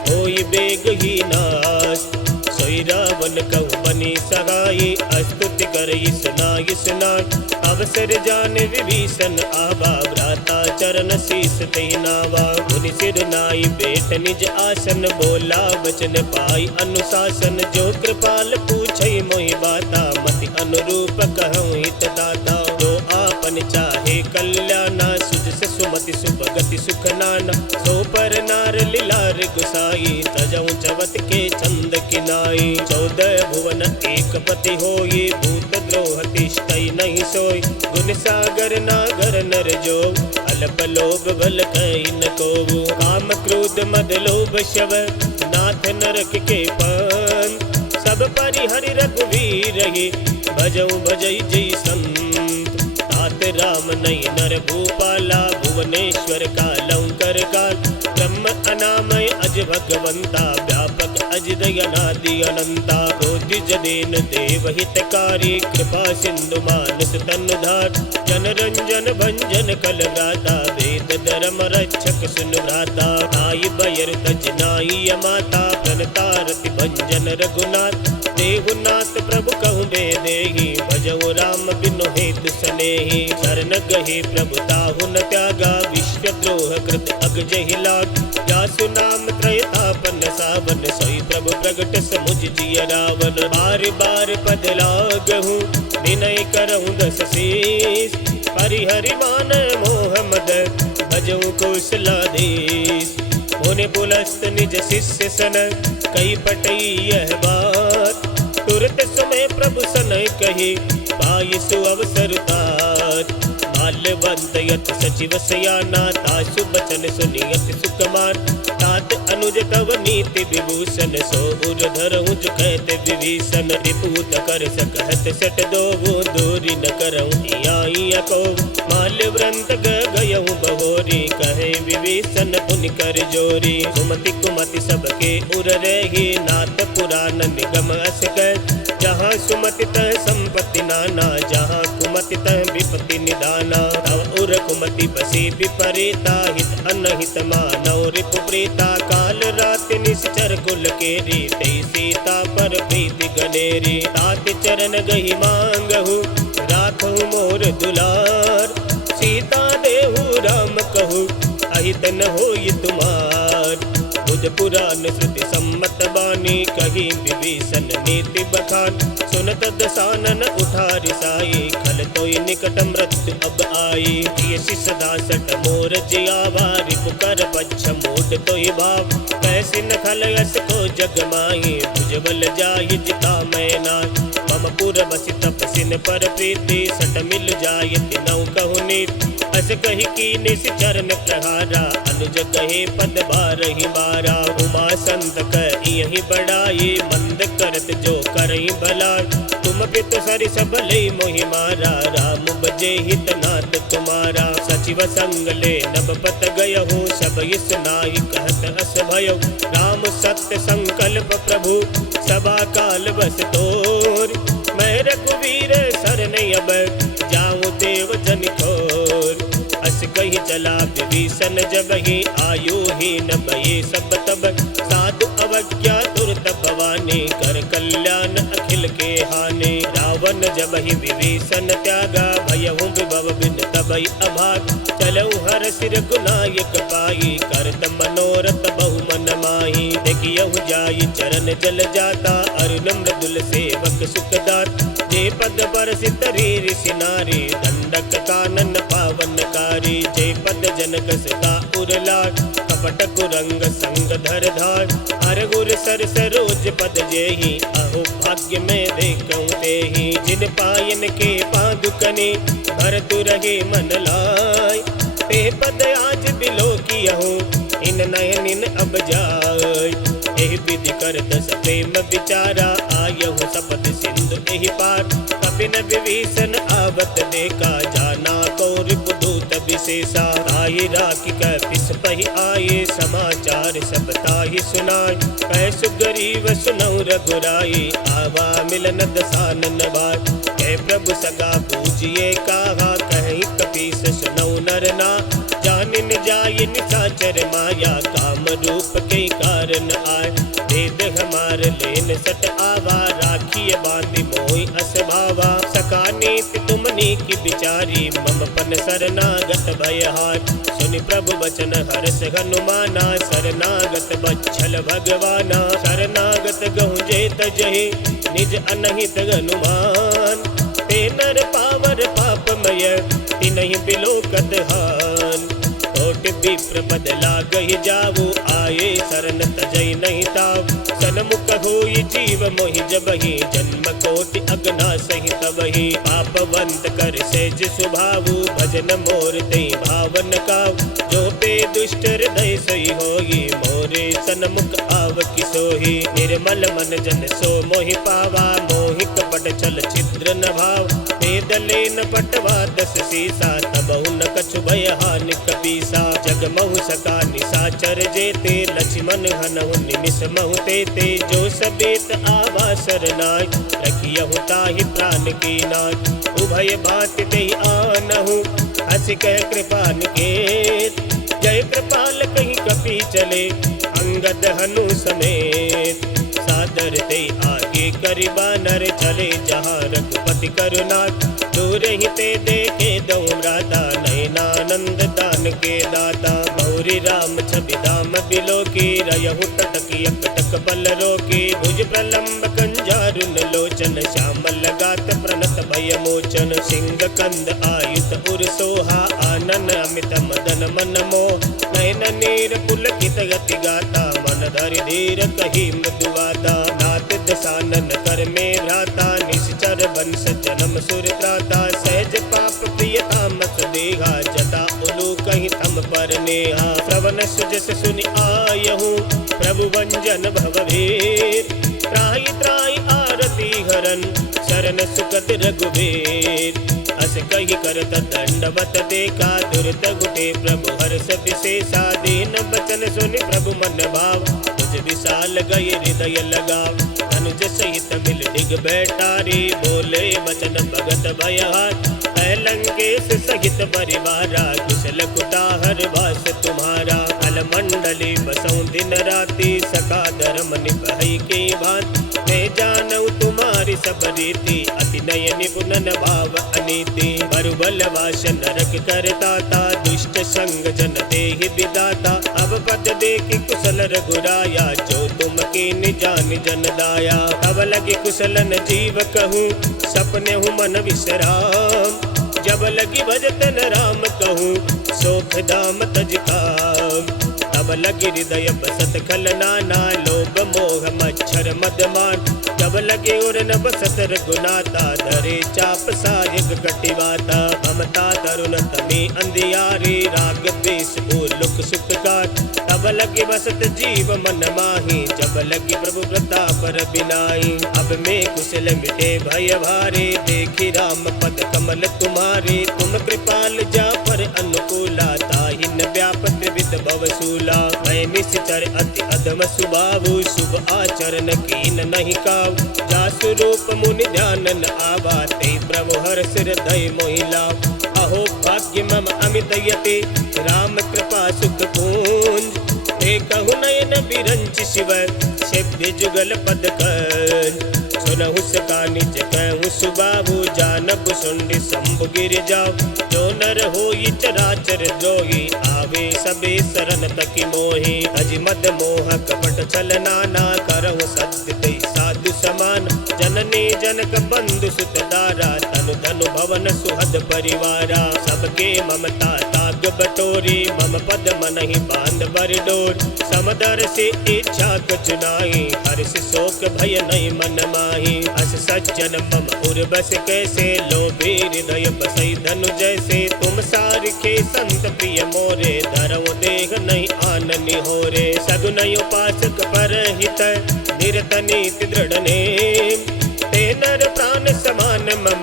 होई बेग ही नाश। सोई रावण कहु बनी सहाई, स्तुति करई सुनाई सुनाई। अवसर जान विभीषण आवा, भ्राता चरण शीस तेहि नावा। मुनि सिर नाई बेट निज आसन, बोला वचन पाई अनुशासन। जो कृपाल पूछई मोहि बाता, मति अनुरूप कहूँ हित दाता। जो आपन चाहे कल्याणा, सुजस सुमति सुभगति सुख नाना। सो पर नार लीलार गुसाई, तजऊ चवत के चंद किनाई। 14 भुवन एक पति होई, भूत द्रोह तिष्ठई नहीं सोई। गुण सागर नागर नर जो, अल्प लोभ बल कई न कोवु। काम क्रोध मद लोभ शव, नाथ नरक के पंथ। सब परिहरि रघुवीर ही, भजऊ भजई जय संत। तात राम नहीं नर भूपाला, भुवनेश्वर कालऊ कर काल। ब्रह्म अनामय अज भगवंता, व्यापक अजदय अनादि अनंता। कोटि जदेन देव हितकारी, कृपा सिंधु मानस तनुधार। जन रंजन भंजन कल व्राता, वेद धर्म रक्षक सुन भ्राता। आई बयर तज नाई माता, प्रणतारति भंजन रघुनाथ। देहुनाथ प्रभु कहु बे देहि, भजऊ राम बिनु हेतु सनेहि। शरण गहे प्रभु ताहु न त्यागा, विश्वद्रोह कृत अग जहि लाग। जासु नाम त्रयतापन सावन, सोई प्रभु प्रगट समुझ जिय रावण। बार बार पद लागहूँ, विनय करहूँ दस शीस। परिहरि मान मोह मद, भजऊ कौशलाधीश। मुनि पुलस्त निज शिष्य सन, कई पटई यह बात। तुरत समय प्रभु सनय कही, पाई सु अवसर तात। माल्यवंत यत सचिव सयाना, तासु बचन सुनियत सुकमान। तात अनुज तव नीति विभूषण, सो उर धरहु जुखैत विभीषण। रिपुत कर सकहत सट दोवो, दूरी न करहु आई को। माल्यव्रंत गयहु बहोरी, कहे विभीषण पुनि कर जोरी। सुमति कुमति सबके उर रही, नाथ पुराण निगम अस गए। जहाँ सुमति तह संपत्ति नाना, जहाँ कुमति तह विपत्ति निदाना। तव उर कुमति बसी विपरीता, हित अनहित मानव रिपु प्रीता। काल रात निश्चर कुल केरी, ते सीता पर प्रीति गनेरी। तात चरण गही मांगहु, राखहु मोर दुलार। सीता देहु राम कहु, अहित न होई तुमार। बुध पुराण श्रुति सम्मत बानी, कही विभीषण नीति बखान। सुनत दसानन उठारि साई, खल तोई निकट मृत्यु अब आई। ये सदा सट मोर जियावा, रिपुकर पच्छ मोट तोई भाव। कैसी न खल यस को जग माही, भुजबल जाहि जिता मैना। मम पुर बसि तपसिन पर प्रीति, सट मिल जायति नौ कहु नीति। अस कही कीनि चरण प्रहारा, अनुज कहे पद बारहि बारा। उमा संत कही बड़ाई, मंद करत जो करई भलाई। तुम तुम पित सरि सब लई मोहि मारा, राम बजे हित नाथ तुम्हारा। सचिव संग ले नभ पत गयहु, सब इस नाई कहत अस भयो। राम सत्य संकल्प प्रभु, सभा काल बस तोर। मैं रघुवीर सरन अब, जाऊं देव जन ठोर। अस कही चला विभीषण जब ही, आयु ही न भये सब तब। साधु अवज्ञा दुर्त भवानी, कर कल्याण अखिल के हानि। रावण जब ही विभीषण त्यागा, भयहु विभव बिन तबई अभाग। चलऊ हर सिर गुनायक पाई, करत मनोरथ बहु मन माही। देखियहु जाई चरण जल जाता, अरुण मृदुल सेवक सुखदात। जे पद बरसित ऋषि नारी, दंडक कानन पावनकारी। जे पद जनक सदा उरलाट, कपट कुरंग संग धर धार। हर गुर सर सरोज पद जेहि, अहो भाग्य में देखऊं तेहि। जिन पायन के पादुकने, भरतु रहे मन लाय। ते पद आज बिलो कियहु, इन नयनिन अब जाय। एहि विधि कर दस प्रेम विचारा, आयहु सपथ सिंधु एहि पार। कपिन विभीषण आवत देखा, जाना कौर पुदूत विशेषा। आई राखी कपिस पहि आये, समाचार सब ताहि सुनाय। कह सुग्रीव सुनऊ रघुराई, आवा मिलन दसानन बार। कह प्रभु सगा पूजिए कहा, कहीं कपीस सुनऊ नर ना। जानिन जाय निशाचर माया, काम रूप के कारण आय। वेद हमार लेन सट आवा, राखिए बांधि मोहि अस भावा। सका नीति तुमनी की बिचारी, मम पन शरणागत भयहार। सुनि प्रभु वचन हर्ष हनुमाना, शरणागत बच्छल भगवाना। शरणागत गहु जेत जहि, निज अनहित हनुमान। ते नर पावर पापमय, तिनहि बिलोकत हान। कोटि विप्र पद लागहि जाऊ, आये शरण तजै नहीं ताव। सनमुख होई जीव मोहि जबहि, जन्म कोटि अगना सहि तबहि। पापवंत कर सेज सुभावु, भजन मोर दई भावन काव। जो पे दुष्ट हृदय सही होई, मोरे सनमुख आव किसोहि। निर्मल मन जन सो मोहि पावा, मोहि कपट छल छिद्र न भाव। वेद लेन पटवा दस सीसा, तबहु न कछु भय हानि कपीसा। जगमहु सका निशाचर जेते, लक्ष्मण हनहु निमिष महु तेते। जो सቤत आवा सरनाय, रखियहु ताहि प्राण की नाय। उभय भांति देहि आनहु, हँसि कह कृपा निकेत। जय कृपाल कहीं कपि चले, अंगद हनु समेत। सादर ते आगे करि बानर, चले जहाँ रघुपति करुनाथ। दूर ही ते देखे दो भ्राता, नयनानंद दान के दाता। मौरी राम छवि धाम बिलोकी, रयहु टटकी अकटक बल रोकी। भुज प्रलंब कंजारुन लोचन, श्यामल गात प्रणत भय मोचन। सिंह कंद आयुत उर सोहा, आनन अमित मदन मन मोह। नयन नीर पुलकित गति गाता, मन धरि धीर कही मृदुवादा। नाथ दसानन कर में भ्राता, निश्चर वंश जन्म सुर त्राता। सहज पाप प्रियता मत देहा, जता उलू कहीं थम पर नेहा। श्रवण सुजस सुनि आयहु, प्रभु वंजन भवभीर। त्राहि त्राहि आरती हरन, शरण सुकत रघुवीर। अस कही करत दंडवत देखा, दुर्त गुटे प्रभु हर्ष विशेषा। दीन बचन सुनि प्रभु मन भाव, तुझ विशाल गई हृदय लगाव। अनुज सहित मिल दिग बैठारी, बोले वचन भगत भयहार। लंकेश सहित परिवारा, कुशल कुटाहर वास तुम्हारा। कल मंडली बसऊं दिन राति, सका धर्म निभई के भांति। मैं जानऊ तुम्हारी सब रीति, अति नय निपुण भाव अनीति। बरुबल वास नरक करताता, दुष्ट संग जन देहि विदाता। अब पद देखि कुशल रघुराया, जो तुम कीन जान जन दाया। तब लगी कुशलन जीव कहूँ, सपने हूँ मन विश्राम। जब लगी भजतन राम कहूँ, सोख दाम तज काम। तब लगी हृदय बसत खल नाना, लोभ मोह मच्छर मदमान, जब लगे उर न बसत रघुनाथा, धरे चाप सायक कटिवाता, ममता तरुण तमी अंधियारी, राग द्वेष लुक सुखकार, तब लगे बसत जीव मन माही, जब लगी प्रभु प्रताप रबिनाई। अब में कुशल मिटे भय भारे, देखी राम पद कमल तुम्हारे, तुम कृपाल जा पर अनुकूला, ताहि न व्यापत विद भवसूला। मैं निश्चर अति अधम सुभावु, शुभ आचरण कीन नहीं काव, जासु रूप मुनि ध्यान न आवा, ते प्रभु हर्ष हृदय मोहिला। अहो भाग्य मम अमित यते, राम कृपा सुख पूंज, ते कहु नयन बिरंच शिव, सेव्य जुगल पद कंज। सुनहु सका निज कहु सुबाहु, जानब सुंडी शंभु गिर जाओ, जो नर होई चराचर द्रोही, आवे सबे शरण तकी मोहि। अजिमद मोह कपट छल नाना, करहु सत्य तै साधु समान, जननी जनक बंधु सुत दारा, तनु धनु भवन सुहद परिवारा। सबके ममता ताग बटोरी, मम पद मनहि बांध बर डोर, समदर से इच्छा कुछ नाई, हर्ष शोक भय नहीं मन माही। अस सज्जन मम उर बस कैसे, लोभे हृदय बसई धनु जैसे, तुम सारिखे संत प्रिय मोरे, धरऊ देह नहीं आननि होरे। सगुन उपासक परहित, निरत नीति दृढ़ नेम, ते नर प्राण समान मम,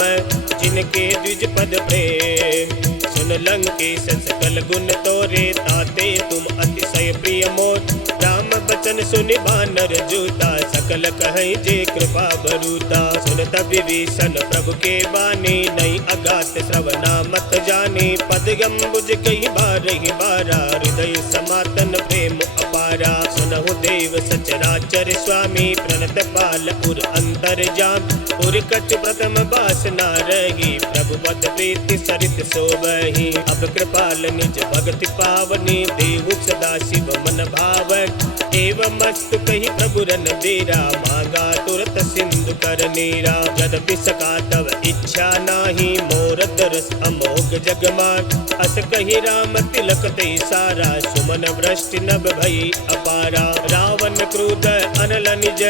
जिनके द्विज पद प्रेम। सुन लंकेश सकल गुण तोरे, ताते तुम अतिशय प्रिय मोर, राम बचन सुनि बानर जूता, सकल कहीं जे कृपा बरूता। सुनत विभीषण प्रभु के बानी, नहीं अगात श्रवणा मत जानी, पद गंबुज कही बारहि बारा, हृदय समातन प्रेम अपारा। सुनहु देव सचराचर स्वामी, प्रणत पाल उर अंतर जाम, उर कच प्रथम बासना रही, प्रभु पद प्रीति सरित सोबही। अब कृपाल निज भगति पावनी, देहु सदा शिव मन भावक, एवं मस्तु कही प्रभु रन देरा, मांगा तुरत सिंधु कर नीरा। यद्यपि सका तव इच्छा नाही, मोर दरस अमोघ जगमान, अस कही राम तिलक ते सारा, सुमन वृष्टि नभ भई अपारा। रावण क्रोध अनल निज,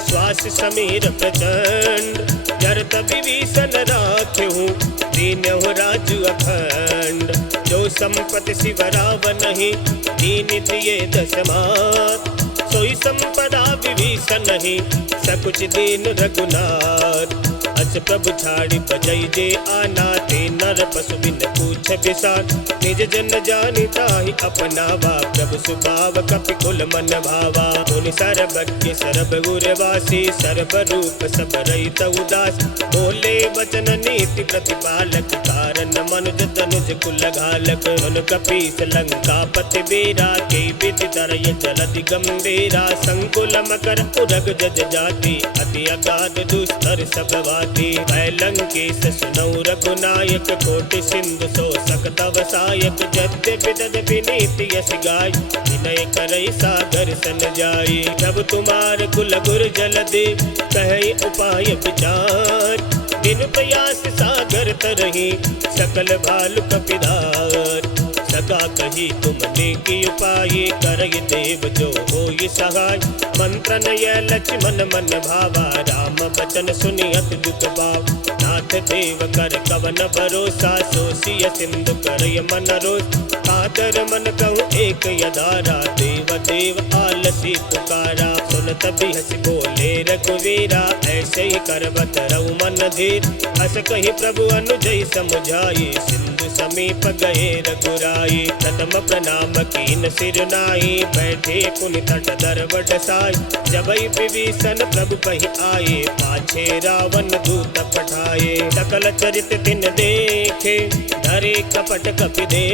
श्वास समीर प्रचंड, जरत विभीषण राख्यहु, दीनहु राजु अखंड। जो संपत्ति शिव रावण ही, दीन दिए दस मात, सोई संपदा विभीषण ही, सकुच दीन रघुनाथ। अस प्रभु छाड़ी बजई जे आना, ते नर पशु बिन पूछ बिसार, निज जन जानिता ही अपनावा, प्रभु सुभाव कपि कुल मन भावा। मुनि सर्वज्ञ सर्व गुरवासी, सर्व रूप सब रहित उदास, बोले वचन नीति प्रतिपालक, कारण मनुज तनुज कुल घालक। उन कपीस लंका पति बीरा, के विधि तरय जलधि गंभीरा, संकुल मकर उरग जज जाति, अति अगाध दुस्तर सब वाति। लंकेश सुनौ रघुनायक, कोटि सिंधु सो सकतव सायक, जद्य विदद विनीति यस गाय, विनय करई सागर सन जाई। जब तुम्हार कुल गुर जल दे, कहे उपाय विचार, दिन प्रयास सागर तरही, सकल भालु कपिधार। सका कही तुमने की उपाय, करय देव जो होई सहाय, मंत्र नय लक्ष्मण मन भावा, राम बचन सुनि अति दुख भाव। नाथ देव कर कवन भरोसा, सोसिय सिंधु करय मन रोष, कादर मन कहूँ एक यदारा, देव देव आलसी पुकारा। सुन तभी हंस बोले रघुवीरा, ऐसे ही करबत रहु मन धीर, हस कही प्रभु अनुजय समुझाई, सिंधु समीप गए रघुराई। प्रथम प्रणाम कीन सिर नाई, बैठे पुनि तट दर बडसाई, जबई विभीषण प्रभु कहि आए, पाछे रावण दूत पठाए। सकल चरित तिन देखे, धरे कपट कपि दे,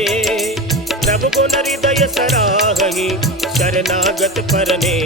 प्रभु गुण हृदय सराहहि, शरणागत परने।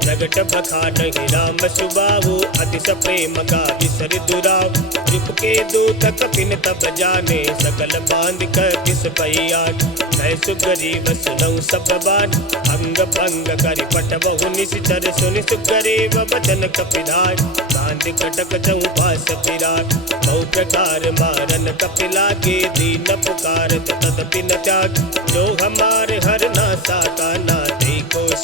प्रगट बखानहि राम सुबाहु, अतिश प्रेम का बिसर दुराव, रूप के दूत कपिन तब जाने, सकल बांध कर किस पैयान। मैं सुग्रीव सुनऊ सब बान, अंग भंग करि पटबहु निश्चर, सुनि सुग्रीव बचन कपिधार, बांध कटक चौपास फिरार। बहु प्रकार मारन कपि लागे, दीन पुकारत तदपि न त्याग, जो हमारे हर ना साकार,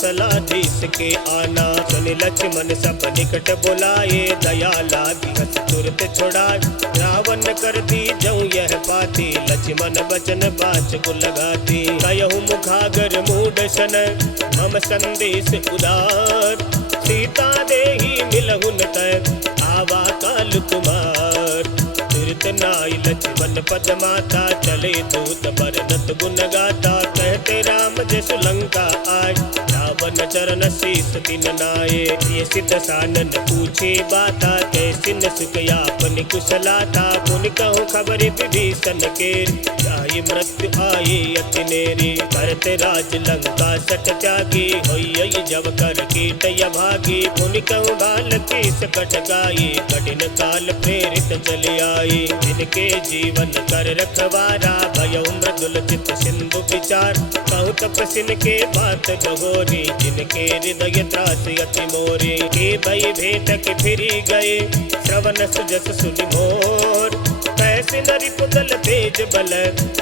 कौशलाधीश के आना। सुन लक्ष्मण सब निकट बुलाए, दया लागी हस तुरत छुड़ाए। रावण कर दी जऊँ यह पाती, लक्ष्मण बचन बाच को लगाती। कयहु मुखागर मूढ़ सन, मम संदेश उदार। सीता देही मिलहुन तय, आवा काल कुमार। तुरत नाई लक्ष्मण पद माता, चले दूत बरनत गुण गाता। कहते राम जसु लंका आय, रावण चरण शीस तिन नाये। ये सिद्ध सानन पूछे बाता, कैसी न सुख यापन कुशलाता। पुन कहूँ खबर विभीषण केर, जाहि मृत्यु आये अति नेरी। करते राज लंका सट त्यागी, होई जब कर कीटय भागी। पुन कहूँ बाल की सकट गाई, कठिन काल प्रेरित चले आई। जिनके जीवन कर रखवारा, भयउ मृदुल चित सिंधु विचार। कहु तपसिन के बात बहोरी, जिनके हृदय त्रास अति मोरी। के भई भेंट के फिरी गए, श्रवण सुजस सुनि मोर। कैसे नरि पुतल तेज बल,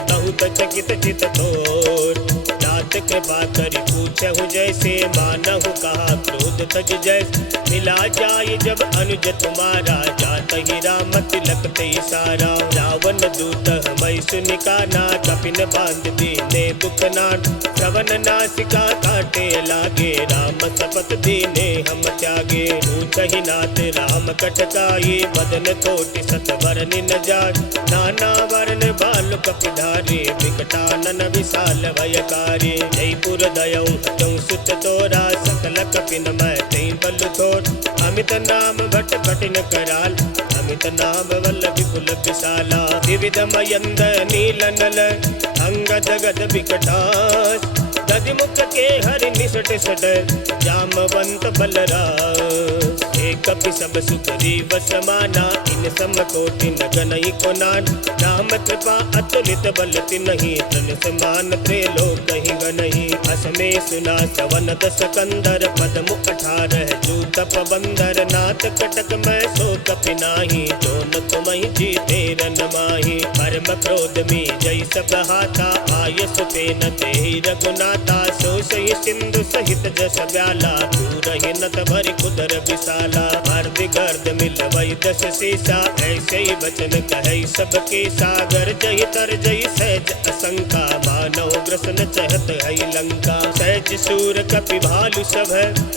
बहुत चकित चित तोर। जात कृपा करि पूछहु जैसे, मानहु कहा क्रोध तज जैसे। मिला जाय जब अनुज तुम्हारा, जात ही राम तिलक ते सारा। रावण दूत हमय सुनिकाना, कपिन बांध दीने दुख नान। श्रवण नासिका काटे लागे, राम शपथ दीने हम त्यागे। पूछहि नाथ राम कटकाई, बदन कोटि सत वरनि न जाय। नाना वर्ण बाल कपिधारी, विकटानन विशाल भयकारी। जयपुर दयऊ हतऊ सुत तोरा, सकल कपिन मैं तई बल थोर। अमित नाम भट कठिन कराल, अमित नाम वल्ल विपुल विशाला। विविध मयंद नील नल, अंगद गद विकटास। गजमुख के हरि निसट सट, जामवंत बलरास। एक कपि सब सुग्रीव समाना, इन सम कोटि न गनहि को नान। राम कृपा अतुलित बल तिन्हि, तन समान त्रैलोक ही गनहि। असमे सुना सवन दस कंदर, पद्म 18 जूतप बंदर। नाथ कटक मैं सो कपि नाही, जोन तुमहि जीते रन माही। परम क्रोध में जय सब हाथा, आयस पे न तेहि रघुनाथा। सो सही सिंधु सहित जस ब्याला, दूरहि नत भरि कुदर विशाला। अर्ध गर्द मिलवै दस सीसा, ऐसे ही वचन कहै सबके सागर। जय तर जय सहज असंका, मानव ग्रसन चहत है लंका। सहज सूर कपि भालु सब,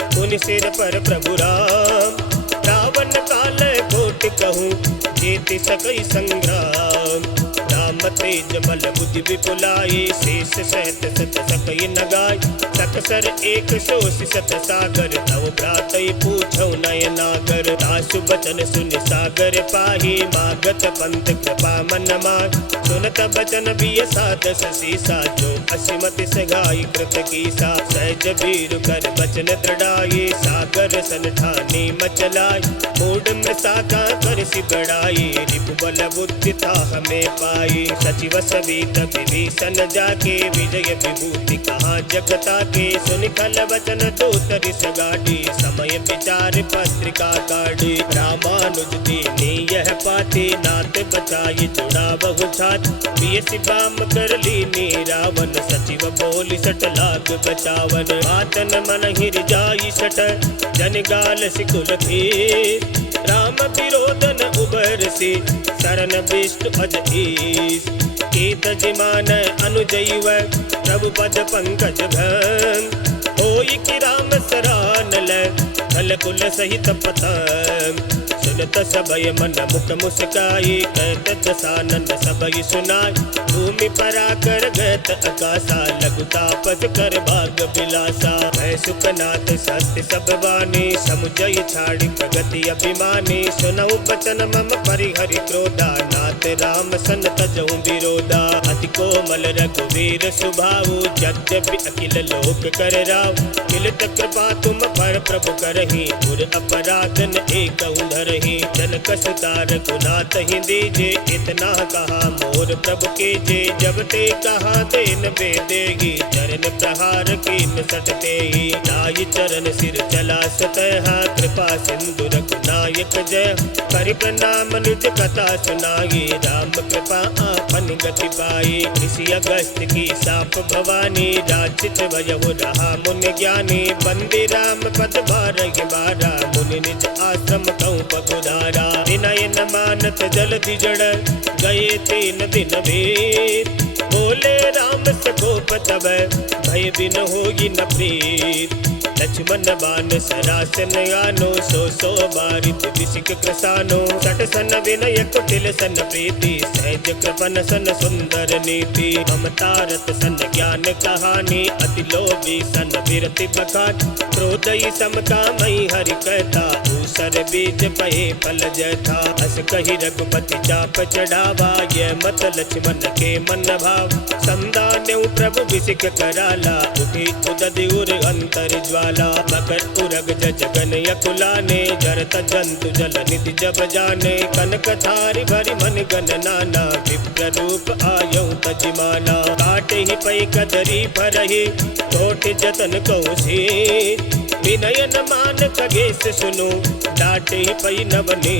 पुनि सिर पर प्रभु राम। रावण काल कोटि कहूँ, जीति सकई संग्राम। राम तेज बल बुद्धि विपुलाई, शेष सहत सत सकई न गाय। सकसर एक सोष सत सागर, तव भ्रातै पूछौ नय नागर। दासु बचन सुनि सागर पाही, मागत पंथ कृपा मन मान। सुनत बचन बिय सादस सीसा, जो असिमति सगाई कृत कीसा। सहज वीर कर बचन दृढ़ाई, सागर सन ठानी मचलाई। मूढ़ मृषा का कर सि बड़ाई, रिपु बल बुद्धि था हमें पाई। सचिव सवित विभीषण जाके, विजय विभूति कहा जगता के। सुनि खल वचन दूत रिस गाड़ी, समय विचार पत्रिका काढ़ी। रामानुज दीनी यह पाती, नाथ बचाई जुड़ा बहु छात। बियसि बाम कर लीनी, रावण सचिव बोली सट लाग बचावन। आतन मन हिर जाई सट, जन गाल सिकुल थी। राम विरोधन उबरसी, शरण विष्णु अज ईश। कीत जिमान अनुजैव, प्रभु पद पंकज भंग। होई कि राम सरानल, खल कुल सहित पतंग। सुनत सबय मन मुख मुस्काई, कहत दसानन सबय सुनाई। भूमि पराकर गत अकाशा, लघु तापस कर भाग बिलासा। मैं सुखनाथ सत्य सब वाणी, समुझय छाड़ी प्रगति अभिमानी। सुनऊ बचन मम परिहरि क्रोधा, नाथ राम सन तजहु विरोधा। अति कोमल रघुवीर सुभाऊ, यद्यपि अखिल लोक कर राव। मिलत कृपा तुम पर प्रभु करहि, पुर अपराध न एकहु धरहि। जनक सुता रघुनाथ ही दीजे, इतना कहा मोर प्रभु के जे। जब ते कहा देन बेदेगी, चरण प्रहार कीन सटते ही। नाई चरण सिर चला सतहा, कृपा सिंधु रघुनायक जय। करि प्रणाम निज कथा सुनाई, राम कृपा आपन गति पाई। आई। ऋषि अगस्त की साप भवानी, राचित भयहु रहा मुनि ज्ञानी। बंदी राम पद बारह बारा, मुनि निज आश्रम कहूँ पगुधारा। विनय न मानत जलधि जड़, गए 3 दिन बीत। बोले राम से कोप तब, भय बिन होई न प्रीत। लक्ष्मण बाण सरासन आनो, 100 बारित विसिक कृसानो। सठ सन विनय कुटिल सन प्रीति, सहज कृपन सन सुंदर नीति। ममतारत सन ज्ञान कहानी, अति लोभी सन विरति बखान। क्रोधई समकामई हरि कहता, ऊसर बीज पहे फल जथा। अस कही रघुपति चाप चढ़ावा, यह मत लक्ष्मण के मन भाव। संदान्यु प्रभु विसिक कराला, उठी उदधि उर अंतर ज्वाला। मकर उरग जगन यकुलाने, जरत जंतु जल निधि जब जाने। कनक थारी भरि मन गण नाना, विप्र रूप आयौ तजिमाना। काटे ही पै कदरी भरहि, कोटि जतन कौसी। विनय न मान खगेश सुनु, डाटे ही पै नवने।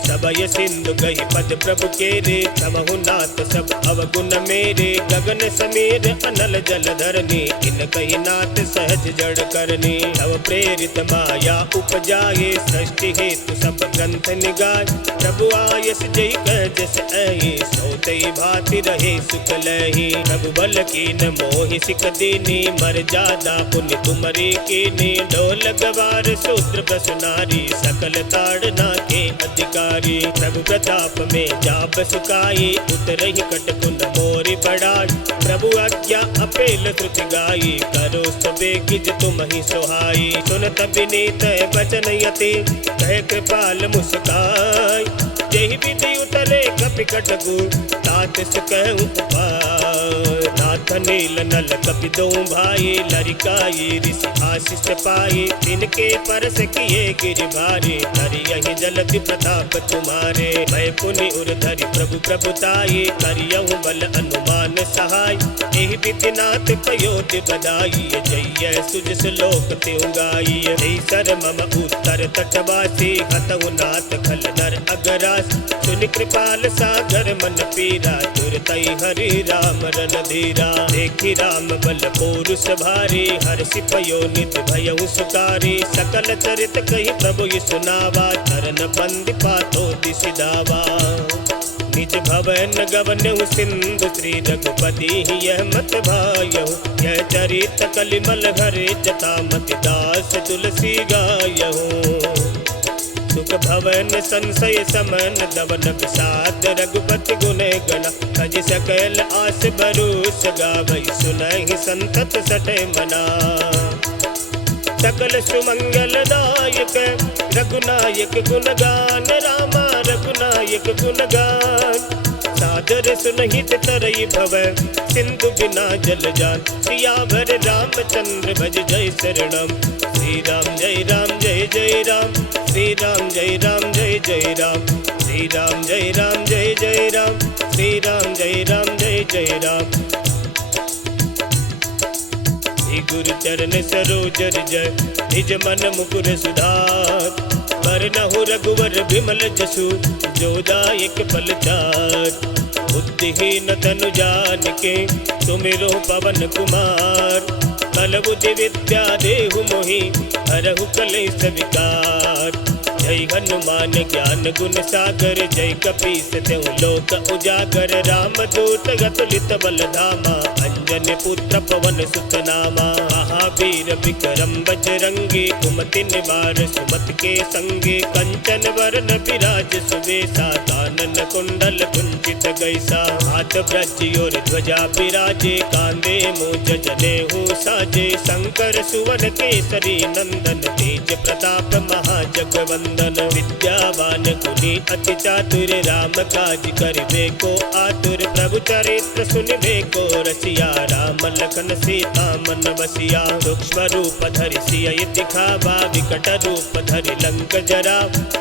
सबय सिंधु गही पद प्रभु केरे, समहु नाथ सब अवगुण मेरे। गगन समीर अनल जल धरनी, इन कही नाथ सहज जड़ करनी। नव प्रेरित माया उपजाए, सृष्टि हेतु सब ग्रंथ निगाय। प्रभु आयस जय कह जस आई, सोतई भाति रहे सुख लही। प्रभु बल कीन मोहि सिख दीनी, मर जादा पुण्य तुमरी कीनी। ढोल गवार शूद्र बसुनारी, सकल ताड़ना के अधिकारी। प्रभु प्रताप में जाप सुखाई, उतरहि कटकुन मोरि बढ़ाई। प्रभु आज्ञा अपेल श्रुति गाई, करो सबे गिज तुम ही सोहाई। सुनत विनीत बचन यति, कह कृपाल मुस्काई। जहि विधि उतरे कपि कटकु, तात सुकहु उपाय। नाथ नील नल कपि दो भाई, लरिकाई ऋषि आशीष पाई। तिनके परस किए गिरि भारी, धरि यही जलधि प्रताप तुम्हारे। मैं पुनि उर्धरि प्रभु प्रभुताई, करियहु बल अनुमान सहाय। एहि विधि नाथ पयोधि बधाई, जय सुजस लोक त्यों गाई। जय सर मम उत्तर तटवासी, हतहु नाथ खल नर अगरास। सुनि कृपाल सागर मन पीरा, तुरतई हरि राम रन धीरा। देखी राम बल पौरुष भारी, हर्षि पयो नित भयउ सुकारी। सकल चरित कही प्रभु ये सुनावा, चरण बंद पातो दिसि दावा। निज भवन गवनहु सिंधु, श्री रघुपति यह मत भायहु। यह चरित कलिमल हरे, जता मति दास तुलसी गायहु। सुख भवन संशय समन, दवन विषाद रघुपति गुण गण। खज सकल आस भरोस, गावै सुनहि संतत सठे मना। सकल सुमंगल दायक, रघुनायक गुणगान। रामा रघुनायक गुणगान, सादर सुनहित तरई भव। सिंधु बिना जल जान, सियावर रामचंद्र भज जय शरणम। श्री राम जय राम जय जय राम, श्री राम जय राम जय जय राम। श्री राम जय राम जय जय राम, श्री राम जय राम जय जय राम। श्री गुरु चरण सरोज जय, निज मन मुकुर सुधार। बरनहु रघुवर विमल जसु, जो दायक फल चार। बुद्धिहीन तनु जानिके, सुमिरो पवन कुमार। बल बुद्धि विद्या देहु मोहि, हरहु कलेश विकार। जय हनुमान ज्ञान गुण सागर, जय कपीस तेहु लोक उजागर। राम दूत अतुलित बल धामा, अंजन पुत्र पवन सुत नामा। महावीर विक्रम बजरंगी, कुमति निवार सुमति के संगे। कंचन वरण विराज सुबेसा, कानन कुंडल कुंचित गैसा। हाथ ब्रज और ध्वजा विराजे, कांधे मूंज जनेऊ साजे। शंकर सुवन केसरी नंदन, तेज प्रताप महाजगवंदन। विद्यावान गुणी अति चातुर, राम काज करिबे को आतुर। प्रभु चरित्र सुनिबे को रसिया, राम लखन सीता मन बसिया। लीला। सूक्ष्म रूप धरि सिय दिखावा, विकट रूप धरि लंक जरा।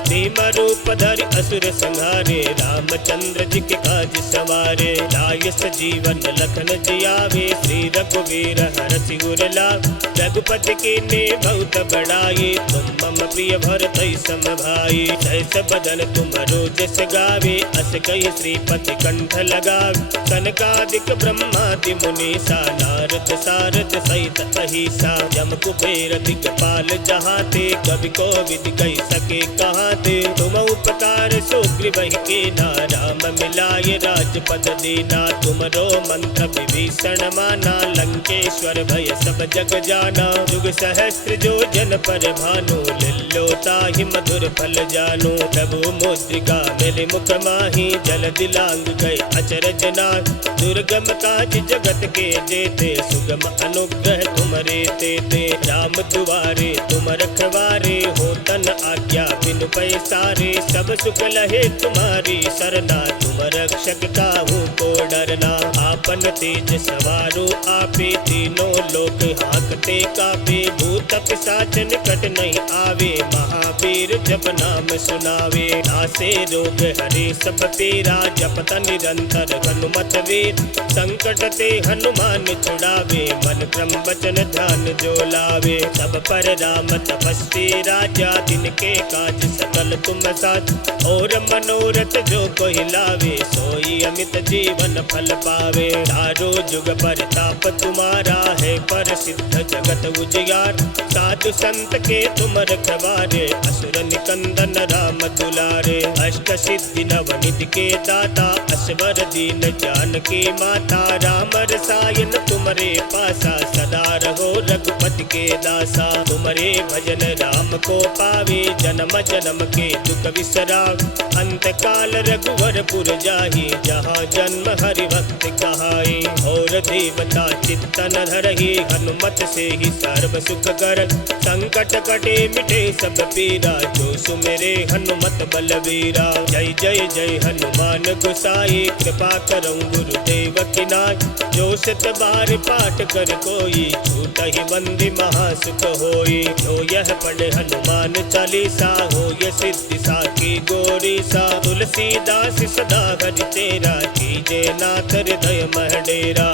भीम रूप धरि असुर संहारे, रामचंद्र जी के काज सवारे। लाय सजीवन लखन जियावे, श्री रघुवीर हरषि उर लाए। रघुपति कीन्ही बहुत बड़ाई, तुम मम प्रिय भरतहि सम भाई। सहस बदन तुमरो जस गावे, अस कहि श्रीपति कंठ लगावे। सनकादिक ब्रह्मादि मुनीसा, नारद सारद सहित अहिसा। यम कुबेर दिगपाल जहाते, कवि कोविद कहि सके कहाते। तुम उपकार सुग्रीवहि कीन्हा, राम मिलाय राजपद दीना। तुमरो मंत्र विभीषण माना, लंकेश्वर भय सब जग जाना। जुग सहस्त्र जो जन पर भानु, लिल्लो ताहि मधुर फल जानु। प्रभु मुद्रिका मिलि मुख माहि, जल दिलांग गए अचरज नाहि। दुर्गम काज जगत के जेते, सुगम अनुग्रह तुमरे तेते। राम दुआरे तुम रखवारे, हो तन आज्ञा बिनु पैसारे। सब सुख लहे तुम्हारी सरना, तुम रक्षक काहू को डरना। आपन तेज सवारो आपे, तीनों लोक हाकते कापे। भूत पिशाच निकट नहीं आवे, महावीर जप नाम सुनावे। नासे रोग हरे सब पीरा, जपत निरंतर हनुमत वीर। संकट ते हनुमान छुड़ावे, मन क्रम वचन ध्यान जो लावे। सब पर राम तपस्वी राजा, तिनके काज सकल तुम साथ। और मनोरथ जो कोई लावे, सोई अमित जीवन फल पावे। चारों जुग परताप तुम्हारा है, प्रसिद्ध जगत उजियार। साधु संत के तुम रखवारे, असुर निकंदन राम दुलारे। अष्ट सिद्धि नवनिधि के दाता, असवर दीन जानकी माता। राम रसायन तुमरे पासा, सदा रहो रघुपति के दासा। तुमरे भजन राम को पावे, जन्म जन्म के दुख विसराव। अंत काल रघुवर पुर जाहि, जहाँ जन्म हरि भक्त कहाई। और देवता चित्तन धरहि, हनुमत से ही सर्व सुख कर। संकट कटे मिटे सब पीरा, जो सुमेरे हनुमत बलवीरा। जय जय जय हनुमान गोसाई, कृपा करऊं गुरुदेव की नाय। जो शत बार पाठ कर कोई, छूटहि बंदी महासुख होई। जो यह पढ़े हनुमान चालीसा, होय सिद्धि साखी गौरी सा। तुलसीदास सदा हरि तेरा, कीजे नाथ हृदय मह डेरा।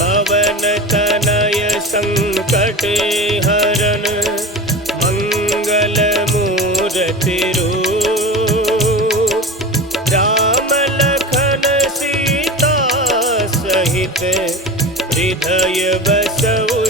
पवन तनय संकट हरण, मंगल मूर्ति रूप। राम लखन सीता सहित, हृदय बसउ